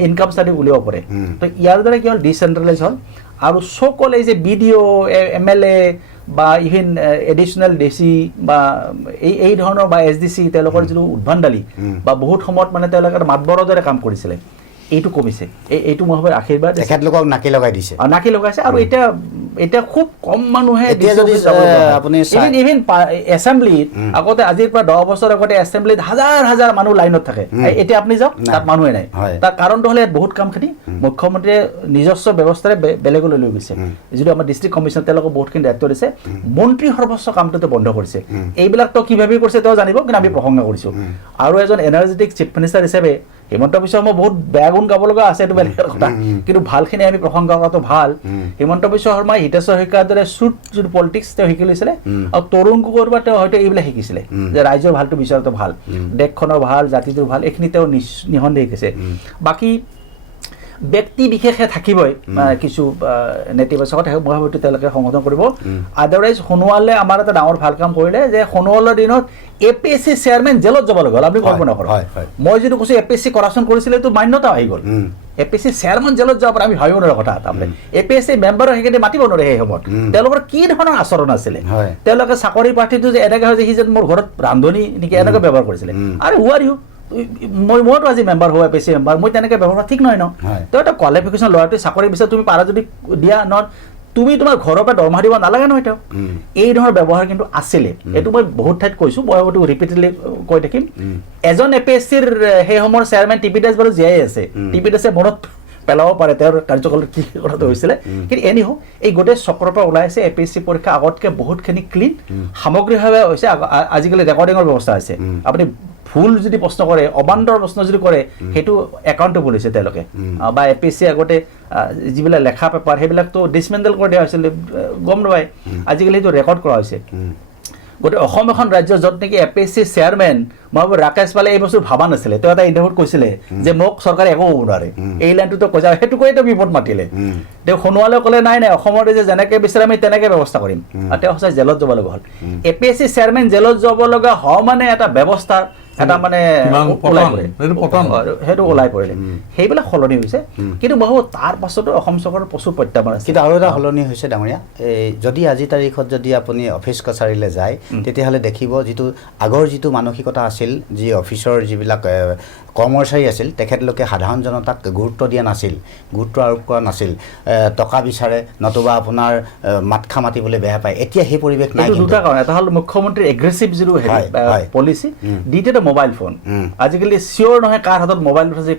ইনকাম ষ্টাডি উলিয়াব পাৰে তো ইয়াৰ দ্বাৰা কি হ'ল ডিচেণ্ট্ৰেলাইজ হ'ল আৰু সকল এই যে BDO MLA বা ইভেন এডিশ্যনেল DC বা এই ধৰণৰ বা SDC তেওঁলোকৰ যিটো উদ্ভণ্ডালি বা বহুত সময়ত মানে তেওঁলোকে মাতবৰৰ দৰে কাম কৰিছিলে এইটো কমিছে এইটো মই ভাবোঁ আশীৰ্বাদ তেখেতলোকক নাকি লগাই দিছে নাকি লগাইছে আৰু এতিয়া খুব কম মানুহে আপুনি ইভেন এছেম্বলিত আগতে আজিৰ পৰা 10 বছৰ আগতে এছেম্বলিত হাজাৰ মানুহ লাইনত থাকে এতিয়া আপুনি যাওক তাত মানুহে নাই তাৰ কাৰণটো হ'লে ইয়াত বহুত কামখিনি মুখ্যমন্ত্ৰীয়ে নিজস্ব ব্যৱস্থাৰে বেলেগলৈ লৈ গৈছে যিটো আমাৰ ডিষ্ট্ৰিক্ট কমিশ্যন তেওঁলোকক বহুতখিনি দায়িত্ব দিছে মন্ত্ৰী সৰ্বস্ব কামটোতে বন্ধ কৰিছে এইবিলাকতো কিভাৱে কৰিছে তেওঁ জানিব কিন্তু আমি প্ৰশংসা কৰিছোঁ আৰু এজন এনাৰ্জেটিক চিফ মিনিষ্টাৰ হিচাপে হিমন্ত বিশ্ব শৰ্মা বহুত বেয়া গুণ গাব লগা আছে এইটো বেলেগ কথা কিন্তু ভালখিনি আমি প্ৰশংসা কৰাটো ভাল হিমন্ত বিশ্ব শৰ্মাই হিতেশ্বৰ শইকীয়াৰ দৰে চুট যিটো পলিটিক্স তেওঁ শিকি লৈছিলে আৰু তৰুণ গগৈৰ পৰা তেওঁ হয়তো এইবিলাক শিকিছিলে যে ৰাইজৰ ভালটো বিচৰাটো ভাল দেশখনৰ ভাল জাতিটোৰ ভাল এইখিনি তেওঁ নিঃসন্দেহে শিকিছে বাকী ব্যক্তি বিশেষে থাকিবই কিছু নেতিবাচক মই হয়তো তেওঁলোকে সংশোধন কৰিব আদাৰৱাইজ সোণোৱালে আমাৰ এটা ডাঙৰ ভাল কাম কৰিলে যে সোণোৱালৰ দিনত APSC চেয়াৰমেন জেলত যাব লগা হ'ল আপুনি কল্পনা কৰক মই যিটো কৈছোঁ APSC কৰাপশ্যন কৰিছিলে এইটো মান্যতা আহি গ'ল APSC চেয়াৰমেন জেলত যাব পাৰে আমি ভাবিব নোৱাৰা কথা তাৰমানে APSC মেম্বাৰক সেইখিনি মাতিব নোৱাৰে সেই সময়ত তেওঁলোকৰ কি ধৰণৰ আচৰণ আছিলে তেওঁলোকে চাকৰি প্ৰাৰ্থীটো যে এনেকৈ হয় যে সি যেন মোৰ ঘৰত ৰান্ধনি নেকি এনেকৈ ব্যৱহাৰ কৰিছিলে আৰু হু আৰ ইউ মইতো আজি মেম্বাৰ হোৱা APSC মেম্বাৰ মই তেনেকৈ ব্যৱহাৰ ঠিক নহয় ন তেওঁ এটা কোৱালিফিকেশ্যন ল'ৰাটোৱে চাকৰি বিচাৰে তুমি পাৰা যদি দিয়া ন তুমি তোমাৰ ঘৰৰ পৰা দৰমহা দিব নালাগে নহয় তেওঁ এই ধৰণৰ ব্যৱহাৰ কিন্তু আছিলে এইটো মই বহুত ঠাইত কৈছোঁ মই হয়তো ৰিপিটেডলি কৈ থাকিম এজন APSCৰ সেই সময়ৰ চেয়াৰমেন TP দাস বাৰু জীয়াই আছে TP দাসে মনত পেলাব পাৰে তেওঁৰ কাৰ্যকালত কি কথাটো হৈছিলে কিন্তু এনিহো এই গোটেই চক্ৰৰ পৰা ওলাই আছে APSC পৰীক্ষা আগতকৈ বহুতখিনি ক্লিন সামগ্ৰিকভাৱে হৈছে আজিকালি ৰেকৰ্ডিঙৰ ব্যৱস্থা আছে আপুনি ভুল যদি প্ৰশ্ন কৰে অবান্তৰ প্ৰশ্ন যদি কৰে সেইটো একাউণ্টেবল হৈছে তেওঁলোকে বা APSC আগতে যিবিলাক লেখা পেপাৰ সেইবিলাকতো ডিছমেণ্টেল কৰি দিয়া হৈছিল গম নাপায় আজিকালি সেইটো ৰেকৰ্ড কৰা হৈছে গতিকে অসম এখন ৰাজ্য য'ত নেকি APSC চেয়াৰমেন মই ভাবোঁ ৰাকেশ পালে এই বস্তু ভাবা নাছিলে তেওঁ এটা ইণ্টাৰভিউত কৈছিলে যে মোক চৰকাৰে একো ক'ব নোৱাৰে এই লাইনটোতো কৈছে সেইটো কৈ তেওঁ বিপদ মাতিলে তেওঁ সোণোৱালে ক'লে নাই অসমতে যে যেনেকৈ বিচাৰে আমি তেনেকৈ ব্যৱস্থা কৰিম আৰু তেওঁ সঁচাই জেলত যাব লগা হ'ল APSC চেয়াৰমেন জেলত যাব লগা হোৱা মানে এটা ব্যৱস্থাৰ এটা মানে সেইটো ওলাই পৰিলে সেইবিলাক সলনি হৈছে কিন্তু মই ভাবোঁ তাৰ পাছতো অসম চৰকাৰৰ প্ৰচুৰ প্ৰত্যাহ্বান আছে কিন্তু আৰু এটা সলনি হৈছে ডাঙৰীয়া যদি আজি তাৰিখত যদি আপুনি অফিচ কাছাৰীলৈ যায় তেতিয়াহ'লে দেখিব যিটো আগৰ যিটো মানসিকতা আছিল যি অফিচৰ যিবিলাক কৰ্মচাৰী আছিল তেখেতলোকে সাধাৰণ জনতাক গুৰুত্ব দিয়া নাছিল গুৰুত্ব আৰোপ কৰা নাছিল টকা বিচাৰে নতুবা আপোনাৰ মাতখা মাতিবলৈ বেয়া পায় এতিয়া সেই পৰিৱেশ নাই দুটা কাৰণ এটা হ'ল মুখ্যমন্ত্ৰীৰ এগ্ৰেছিভ যিটো পলিচি দ্বিতীয়তে মোবাইল ফোন আজিকালি চিয়ৰ নহয় কাৰ হাতত মোবাইল আছে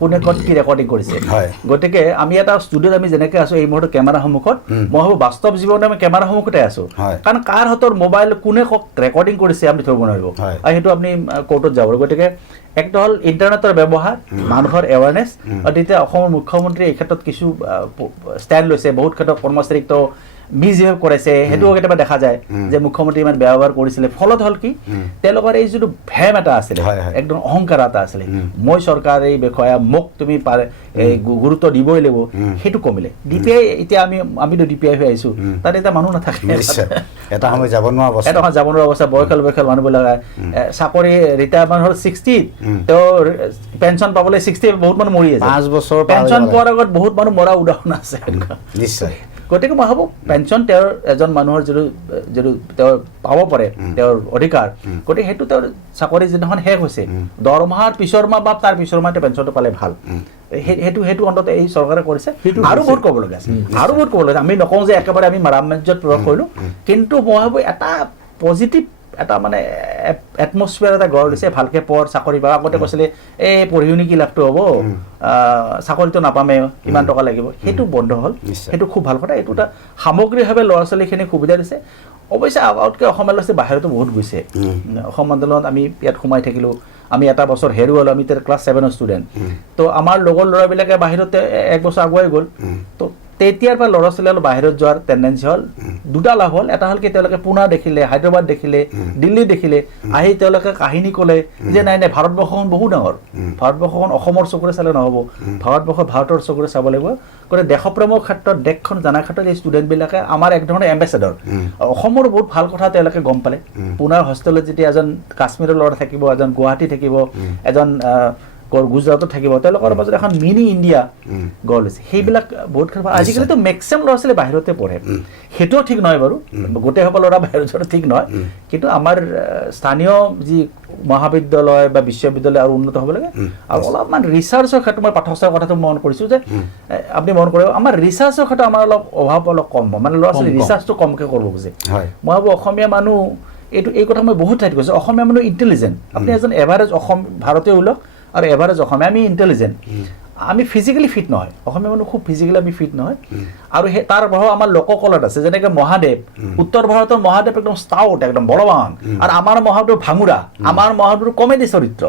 কোনে ক'ত কি ৰেকৰ্ডিং কৰিছে গতিকে আমি এটা ষ্টুডিঅ'ত আমি যেনেকৈ আছোঁ এই মুহূৰ্তত কেমেৰা সন্মুখত মই ভাবোঁ বাস্তৱ জীৱনত আমি কেমেৰা সন্মুখতে আছোঁ কাৰণ কাৰ হাতৰ মোবাইল কোনে ৰেকৰ্ডিং কৰিছে আপুনি ধৰিব নোৱাৰিব আৰু সেইটো আপুনি কোৰ্টত যাব গতিকে একটা হ'ল ইণ্টাৰনেটৰ ব্যৱহাৰ মানুহৰ এৱাৰনেছ আৰু তেতিয়া অসমৰ মুখ্যমন্ত্ৰীয়ে এই ক্ষেত্ৰত কিছু ষ্টেণ্ড লৈছে বহুত ক্ষেত্ৰত কৰ্মচাৰীক তো মিছবিহেভ কৰাইছে সেইটোও কেতিয়াবা দেখা যায় যে মুখ্যমন্ত্ৰী ইমান বেয়া ব্যৱহাৰ কৰিছিলে ফলত হ'ল কি তেওঁলোকৰ এই যিটো ভেম এটা আছিলে একদম অহংকাৰ এটা আছিলে মই চৰকাৰ এই বিষয়া মোক তুমি গুৰুত্ব দিবই লাগিব সেইটো কমিলে DPI এতিয়া আমিতো DPI হৈ আহিছোঁ তাত এতিয়া মানুহ নাথাকে এটা সময় যাব নোৱাৰা অৱস্থা বয়সীয়াল মানুহবিলাক চাকৰি ৰিটায়াৰমেণ্ট হ'ল 60 তেওঁ পেঞ্চন পাবলৈ 60 বহুত মানুহ মৰি আছে 5 বছৰ পেঞ্চন পোৱাৰ আগত বহুত মানুহ মৰা উদাহৰণ আছে নিশ্চয় গতিকে মই ভাবোঁ পেঞ্চন তেওঁৰ এজন মানুহৰ যিটো তেওঁৰ পাব পাৰে তেওঁৰ অধিকাৰ, গতিকে সেইটো তেওঁৰ চাকৰি যিদিনাখন শেষ হৈছে দৰমহাৰ পিছৰ মাহ বা তাৰ পিছৰ মাহ তেওঁ পেঞ্চনটো পালে ভাল। সেইটো অন্তত এই চৰকাৰে কৰিছে। আৰু বহুত ক'বলগীয়া আছে, আৰু বহুত ক'বলগীয়া। আমি নকওঁ যে একেবাৰে আমি ৰামৰাজ্যত প্ৰয়োগ কৰিলোঁ, কিন্তু মই ভাবোঁ এটা পজিটিভ এটা মানে এটমস্ফিয়াৰ এটা গঢ় দিছে। ভালকৈ পঢ়, চাকৰি পাব। আগতে কৈছিলে এই পঢ়ি শুনি কি লাভটো হ'ব, চাকৰিটো নাপামেই, কিমান টকা লাগিব, সেইটো বন্ধ হ'ল। সেইটো খুব ভাল কথা। এইটো এটা সামগ্ৰিকভাৱে ল'ৰা ছোৱালীখিনিক সুবিধা দিছে। অৱশ্যে আগতকৈ অসমীয়া ল'ৰা ছোৱালী বাহিৰতো বহুত গৈছে। অসম আন্দোলনত আমি ইয়াত সোমাই থাকিলোঁ, আমি এটা বছৰ হেৰুৱালোঁ, আমি তেতিয়া ক্লাছ 7ৰ ষ্টুডেণ্ট। তো আমাৰ লগৰ ল'ৰাবিলাকে বাহিৰতে এক বছৰ আগুৱাই গ'ল। তো তেতিয়াৰ পৰা ল'ৰা ছোৱালী অলপ বাহিৰত যোৱাৰ টেণ্ডেঞ্চি হ'ল। দুটা লাভ হ'ল। এটা হ'ল কি তেওঁলোকে পুনা দেখিলে, হায়দৰাবাদ দেখিলে, দিল্লী দেখিলে, আহি তেওঁলোকে কাহিনী ক'লে যে নাই নাই ভাৰতবৰ্ষখন বহুত ডাঙৰ, ভাৰতবৰ্ষখন অসমৰ চকুৰে চালে নহ'ব, ভাৰতৰ চকুৰে চাব লাগিব। গতিকে দেশপ্ৰেমৰ ক্ষেত্ৰত, দেশখন জনাৰ ক্ষেত্ৰত এই ষ্টুডেণ্টবিলাকে আমাৰ এক ধৰণৰ এম্বেচেডৰ। অসমৰ বহুত ভাল কথা তেওঁলোকে গম পালে। পুনাৰ হোষ্টেলত যেতিয়া এজন কাশ্মীৰৰ ল'ৰা থাকিব, এজন গুৱাহাটী থাকিব, এজন গুজৰাটত থাকিব, তেওঁলোকৰ মাজত এখন মিনি ইণ্ডিয়া গঢ় লৈছে। সেইবিলাক বহুত ক্ষেত্ৰত আজিকালিতো মেক্সিমাম ল'ৰা ছোৱালী বাহিৰতে পঢ়ে। সেইটোও ঠিক নহয় বাৰু, গোটেইসকল ল'ৰা বাহিৰত যোৱাটো ঠিক নহয়, কিন্তু আমাৰ স্থানীয় যি মহাবিদ্যালয় বা বিশ্ববিদ্যালয় আৰু উন্নত হ'ব লাগে। আৰু অলপমান ৰিচাৰ্চৰ ক্ষেত্ৰত মই পাঠক কথাটো মন কৰিছোঁ যে আপুনি মন কৰিব, আমাৰ ৰিচাৰ্চৰ ক্ষেত্ৰত আমাৰ অভাৱ অলপ কম, মানে ল'ৰা ছোৱালী ৰিচাৰ্চটো কমকৈ কৰিব খোজে। মই ভাবোঁ অসমীয়া মানুহ এই কথা মই বহুত ঠাইত কৈছোঁ, অসমীয়া মানুহ ইণ্টেলিজেণ্ট। আপুনি এজন এভাৰেজ ভাৰতীয় ওলক আৰু এভাৰেজ অসমীয়া, আমি ইণ্টেলিজেণ্ট। আমি ফিজিকেলি ফিট নহয়, অসমীয়া মানুহ খুব ফিজিকেলি আমি ফিট নহয়। আৰু সেই তাৰ প্ৰভাৱ আমাৰ লোককলাত আছে। যেনেকৈ মহাদেৱ, উত্তৰ ভাৰতৰ মহাদেৱ একদম ষ্টাউট, একদম বলৱান, আৰু আমাৰ মহাদেৱ ভাঙোৰা, আমাৰ মহাদেৱ কমেডি চৰিত্ৰ।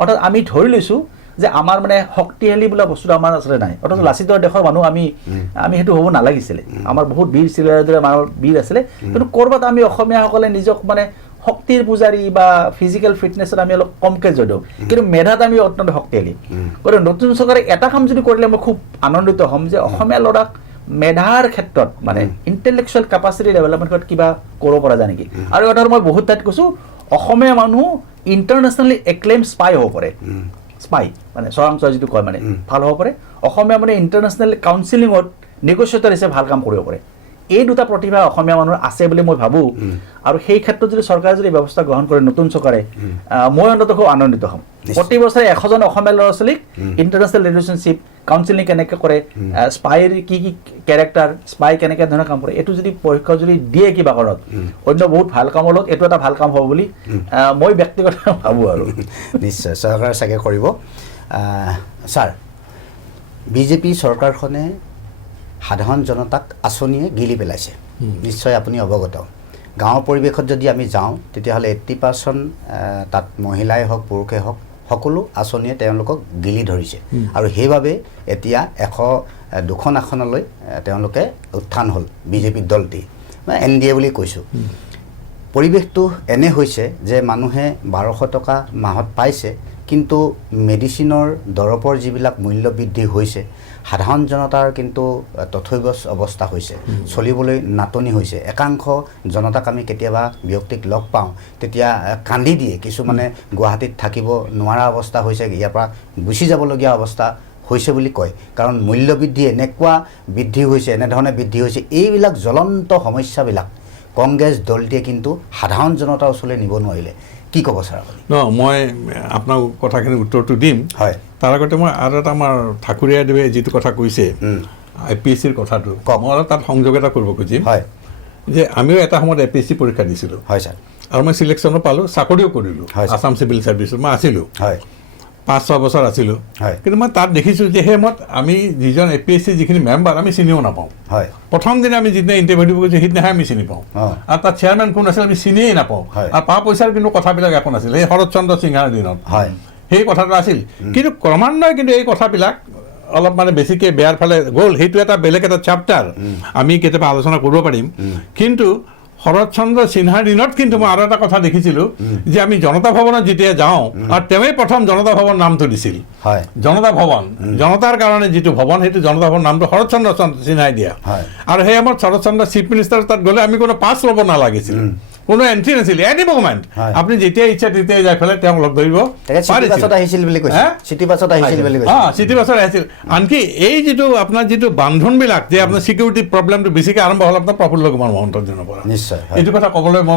অৰ্থাৎ আমি ধৰি লৈছোঁ যে আমাৰ মানে শক্তিশালী বোলা বস্তুটো আমাৰ আচলতে নাই। অৰ্থাৎ লাচিতৰ দেশৰ মানুহ আমি সেইটো হ'ব নালাগিছিলে। আমাৰ বহুত বীৰ চিলাৰ দৰে আমাৰ বীৰ আছিলে, কিন্তু ক'ৰবাত আমি অসমীয়াসকলে নিজক মানে শক্তিৰ পূজাৰী বা ফিজিকেল ফিটনেছত আমি অলপ কমকৈ জড়িত, কিন্তু মেধাত আমি অত্যন্ত শক্তিশালী। গতিকে নতুন চৰকাৰে এটা কাম যদি কৰিলে মই খুব আনন্দিত হ'ম যে অসমীয়া ল'ৰাক মেধাৰ ক্ষেত্ৰত মানে ইণ্টেলেকচুৱেল কেপাচিটি ডেভেলপমেণ্টত কিবা কৰিব পৰা যায় নেকি। আৰু এটা মই বহুত ঠাইত কৈছোঁ, অসমীয়া মানুহ ইণ্টাৰনেশ্যনেলি এক্লেইম স্পাই হ'ব পাৰে। স্পাই মানে চৰাংচোৱা যিটো কয়, মানে ভাল হ'ব পাৰে। অসমীয়া মানে ইণ্টাৰনেশ্যনেল কাউন্সিলিঙত নেগচিয়েটৰ হিচাপে ভাল কাম কৰিব পাৰে। এই দুটা প্ৰতিভা অসমীয়া মানুহৰ আছে বুলি মই ভাবোঁ। আৰু সেই ক্ষেত্ৰত যদি চৰকাৰে যদি ব্যৱস্থা গ্ৰহণ কৰে, নতুন চৰকাৰে, মই অন্ততঃ খুব আনন্দিত হ'ম। প্ৰতি বছৰে 100জন অসমীয়া ল'ৰা ছোৱালীক ইণ্টাৰনেশ্যনেল ৰিলেশ্যনশ্বিপ কাউন্সিলিং কেনেকৈ কৰে, স্পাইৰ কি কি কেৰেক্টাৰ, স্পাই কেনেকৈ ধৰণৰ কাম কৰে, এইটো যদি পৰীক্ষা যদি দিয়ে কিবা কাৰণত অন্য বহুত ভাল কামৰ লগত এইটো এটা ভাল কাম হ'ব বুলি মই ব্যক্তিগতভাৱে ভাবোঁ। আৰু নিশ্চয় চৰকাৰে চাগে কৰিব। ছাৰ, বিজেপি চৰকাৰখনে সাধাৰণ জনতাক আঁচনিয়ে গিলি পেলাইছে, নিশ্চয় আপুনি অৱগত। গাঁৱৰ পৰিৱেশত যদি আমি যাওঁ তেতিয়াহ'লে 80% তাত মহিলাই হওক পুৰুষেই হওক সকলো আঁচনিয়ে তেওঁলোকক গিলি ধৰিছে। আৰু সেইবাবে এতিয়া 102খন আসনলৈ তেওঁলোকে উত্থান হ'ল বিজেপি দলটি, NDA বুলি কৈছোঁ। পৰিৱেশটো এনে হৈছে যে মানুহে 1200 টকা মাহত পাইছে, কিন্তু মেডিচিনৰ দৰৱৰ যিবিলাক মূল্য বৃদ্ধি হৈছে, সাধাৰণ জনতাৰ কিন্তু তথৈবচ অৱস্থা হৈছে, চলিবলৈ নাটনি হৈছে। একাংশ জনতাক আমি কেতিয়াবা ব্যক্তিক লগ পাওঁ, তেতিয়া কান্দি দিয়ে। কিছুমানে গুৱাহাটীত থাকিব নোৱাৰা অৱস্থা হৈছে, ইয়াৰ পৰা গুচি যাবলগীয়া অৱস্থা হৈছে বুলি কয়। কাৰণ মূল্যবৃদ্ধি এনেকুৱা বৃদ্ধি হৈছে, এনেধৰণে বৃদ্ধি হৈছে। এইবিলাক জ্বলন্ত সমস্যাবিলাক কংগ্ৰেছ দলটিয়ে কিন্তু সাধাৰণ জনতাৰ ওচৰলৈ নিব নোৱাৰিলে। কি ক'ব ছাৰ আপুনি? মই আপোনাৰ কথাখিনি উত্তৰটো দিম। হয়, তাৰ আগতে মই আৰু এটা আমাৰ ঠাকুৰীয়াদেৱে যিটো কথা কৈছে APSCৰ কথাটো, মই তাত সংযোগ এটা কৰিব খুজিম। হয়, যে আমিও এটা সময়ত APSC পৰীক্ষা দিছিলোঁ। হয় ছাৰ। আৰু মই চিলেকশ্যনো পালোঁ, চাকৰিও কৰিলোঁ আছাম চিভিল ছাৰ্ভিচত মই আছিলোঁ। হয়, 5-6 বছৰ আছিলোঁ। হয়, কিন্তু মই তাত দেখিছোঁ যে সেই সময়ত আমি যিজন APSC যিখিনি মেম্বাৰ আমি চিনিও নাপাওঁ। হয়, প্ৰথম দিনা আমি যিদিনা ইণ্টাৰভিউ দিব গৈছোঁ সেইদিনাহে আমি চিনি পাওঁ। আৰু তাত চেয়াৰমেন কোন আছিল আমি চিনিয়েই নাপাওঁ। আৰু পা পইচাৰ কিন্তু কথাবিলাক একো নাছিল সেই শৰৎচন্দ্ৰ সিংহাৰ দিনত। হয়, সেই কথাটো আছিল। কিন্তু ক্ৰমান্বয়ে কিন্তু এই কথাবিলাক অলপ মানে বেছিকৈ বেয়াৰ ফালে গ'ল। সেইটো এটা বেলেগ এটা চেপ্টাৰ, আমি কেতিয়াবা আলোচনা কৰিব পাৰিম। কিন্তু শৰৎচন্দ্ৰ সিনহাৰ দিনত কিন্তু মই আৰু এটা কথা দেখিছিলোঁ যে আমি জনতা ভৱনত যেতিয়া যাওঁ, আৰু তেওঁৱেই প্ৰথম জনতা ভৱন নামটো দিছিল। হয়, জনতা ভৱন, জনতাৰ কাৰণে যিটো ভৱন, সেইটো জনতা ভৱন নামটো শৰৎচন্দ্ৰ সিনহাই দিয়া। আৰু সেই সময়ত শৰৎচন্দ্ৰ চিফ মিনিষ্টাৰ তাত গ'লে আমি কোনো পাছ ল'ব নালাগিছিল, কোনো এণ্ট্ৰি নাছিলে এনি মুভমেণ্ট হয়। আপুনি যেতিয়া ইচ্ছা তেতিয়াই যাই পেলাই তেওঁক লগ ধৰিব তাকে চিটি বাছত আহিছিল বুলি কৈছে চিটি বাছত আহিছিল বুলি কৈছে চিটি বাছত আহিছিল আনকি এই যিটো আপোনাৰ যিটো বান্ধনবিলাক যে আপোনাৰ চিকিউৰিটি প্ৰব্লেমটো বেছিকৈ আৰম্ভ হ'ল আপোনাৰ প্ৰফুল্ল কুমাৰ মহন্তৰ দিনৰ পৰা নিশ্চয় এইটো কথা ক'বলৈ মই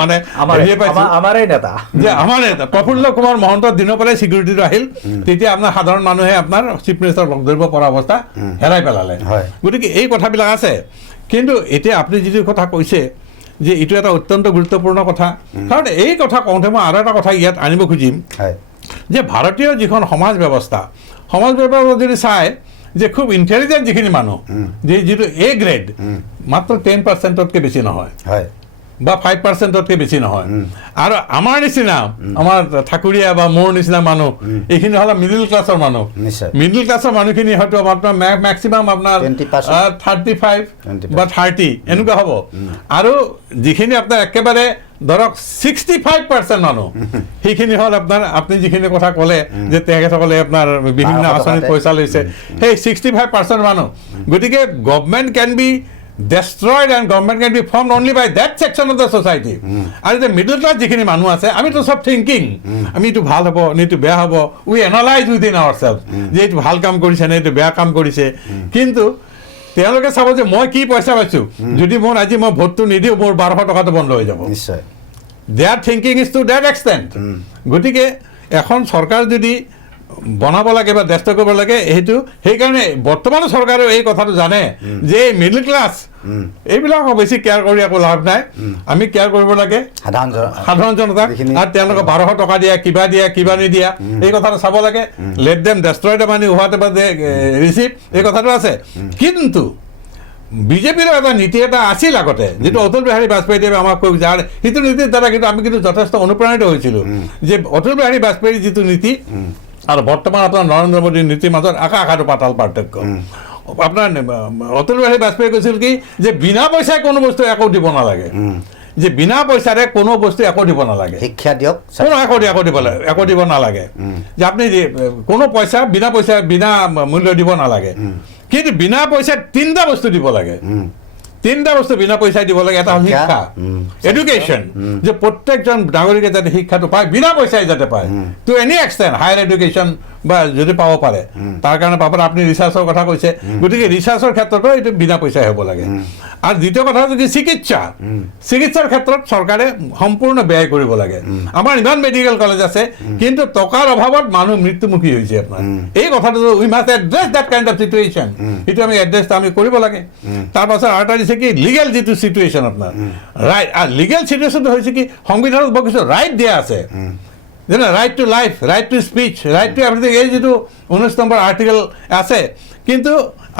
মানে হেৰিয়ে পাইছোঁ আমাৰেই নেতা যে আমাৰ নেতা প্ৰফুল্ল কুমাৰ মহন্তৰ দিনৰ পৰাই চিকিউৰিটিটো আহিল তেতিয়া আপোনাৰ সাধাৰণ মানুহে আপোনাৰ চিফ মিনিষ্টাৰক লগ ধৰিব পৰা অৱস্থা হেৰাই পেলালে হয়। গতিকে এই কথাবিলাক আছে কিন্তু এতিয়া আপুনি যিটো কথা কৈছে যে এইটো এটা অত্যন্ত গুৰুত্বপূৰ্ণ কথা কাৰণ এই কথা কওঁতে মই আৰু এটা কথা ইয়াত আনিব খুজিম হয় যে ভাৰতীয় যিখন সমাজ ব্যৱস্থা যদি চাই যে খুব ইণ্টেলিজেণ্ট যিখিনি মানুহ যে যিটো এ গ্ৰেড মাত্ৰ 10%তকৈ বেছি নহয় হয় বা 5%তকৈ বেছি নহয় আৰু আমাৰ নিচিনা আমাৰ ঠাকুৰীয়া বা মোৰ নিচিনা মানুহ এইখিনি হ'ল মিডিল ক্লাছৰ মানুহ নিশ্চয় মিডিল ক্লাছৰ মানুহখিনি হয়তো আপোনাৰ মেক্সিমাম আপোনাৰ 20% 35 বা 30 এনেকুৱা হ'ব আৰু যিখিনি আপোনাৰ একেবাৰে ধৰক 65% মানুহ সেইখিনি হ'ল আপোনাৰ আপুনি যিখিনি কথা ক'লে যে তেখেতসকলে আপোনাৰ বিভিন্ন আঁচনিত পইচা লৈছে সেই 65% মানুহ গতিকে government can be destroyed and government can be formed only by that section of the society আৰু যে মিডল ক্লাছ যিখিনি মানুহ আছে আমিতো চব থিংকিং আমি এইটো ভাল হ'ব নে এইটো বেয়া হ'ব উই এনালাইজ উইদিন আৱাৰ চেল্ফ যে এইটো ভাল কাম কৰিছে নে এইটো বেয়া কাম কৰিছে কিন্তু তেওঁলোকে চাব যে মই কি পইচা পাইছোঁ যদি মোৰ আজি মই ভোটটো নিদিওঁ মোৰ 1200 টকাটো বন্ধ হৈ যাব নিশ্চয় their thinking is to that extent গতিকে এখন চৰকাৰ যদি বনাব লাগে বা দেষ্ট কৰিব লাগে সেইটো সেইকাৰণে বৰ্তমান চৰকাৰেও এই কথাটো জানে যে মিডল ক্লাছ এইবিলাক বেছি কেয়াৰ কৰি একো লাভ নাই আমি কেয়াৰ কৰিব লাগে সাধাৰণ জনতাক আৰু তেওঁলোকক 1200 টকা দিয়া কিবা নিদিয়া এই কথাটো চাব লাগে let them destroy the money whatever they receive এই কথাটো আছে কিন্তু বিজেপিৰ এটা নীতি এটা আছিল আগতে যিটো অটল বিহাৰী বাজপেয়ীদেৱে আমাক কৈ যায় আৰু সেইটো নীতিৰ দ্বাৰা কিন্তু আমি কিন্তু যথেষ্ট অনুপ্ৰাণিত হৈছিলোঁ যে অটল বিহাৰী বাজপেয়ীৰ যিটো নীতি আৰু বৰ্তমান আপোনাৰ নৰেন্দ্ৰ মোদীৰ নীতিৰ মাজত আকাশ আৰু পাতাল পাৰ্থক্য আপোনাৰ অটল বিহাৰী বাজপেয়ীয়ে কৈছিল কি যে বিনা পইচাই কোনো বস্তু একো দিব নালাগে যে বিনা পইচাৰে কোনো বস্তু একো দিব নালাগে শিক্ষা দিয়ক কোনো একো দিব নালাগে যে আপুনি কোনো পইচা বিনা মূল্য দিব নালাগে কিন্তু বিনা পইচাত 3টা বস্তু দিব লাগে 3টা বস্তু বিনা পইচাই দিব লাগে এটা হ'ল শিক্ষা এডুকেশ্যন যে প্ৰত্যেকজন নাগৰিকে যাতে শিক্ষাটো পায় বিনা পইচাই যাতে পায় to any extent higher education বা যদি পাব পাৰে তাৰ কাৰণে পাব আপুনি ৰিচাৰ্চৰ কথা কৈছে গতিকে ৰিচাৰ্চৰ ক্ষেত্ৰতো এইটো বিনা পইচাই হ'ব লাগে আৰু দ্বিতীয় কথা হ'ল কি চিকিৎসাৰ ক্ষেত্ৰত চৰকাৰে সম্পূৰ্ণ ব্যয় কৰিব লাগে আমাৰ ইমান মেডিকেল কলেজ আছে কিন্তু টকাৰ অভাৱত মানুহ মৃত্যুমুখী হৈছে আপোনাৰ এই কথাটো we must address that kind of situation সেইটো আমি এড্ৰেছটো আমি কৰিব লাগে তাৰপাছত আৰু এটা দিছে কি লিগেল যিটো চিটুৱেশ্যন আপোনাৰ ৰাইট আৰু লিগেল চিটুৱেশ্যনটো হৈছে কি সংবিধানত বৰ কিছু ৰাইট দিয়া আছে যেনে right to life right to speech right to everything এই যিটো 19 নম্বৰ আৰ্টিকেল আছে কিন্তু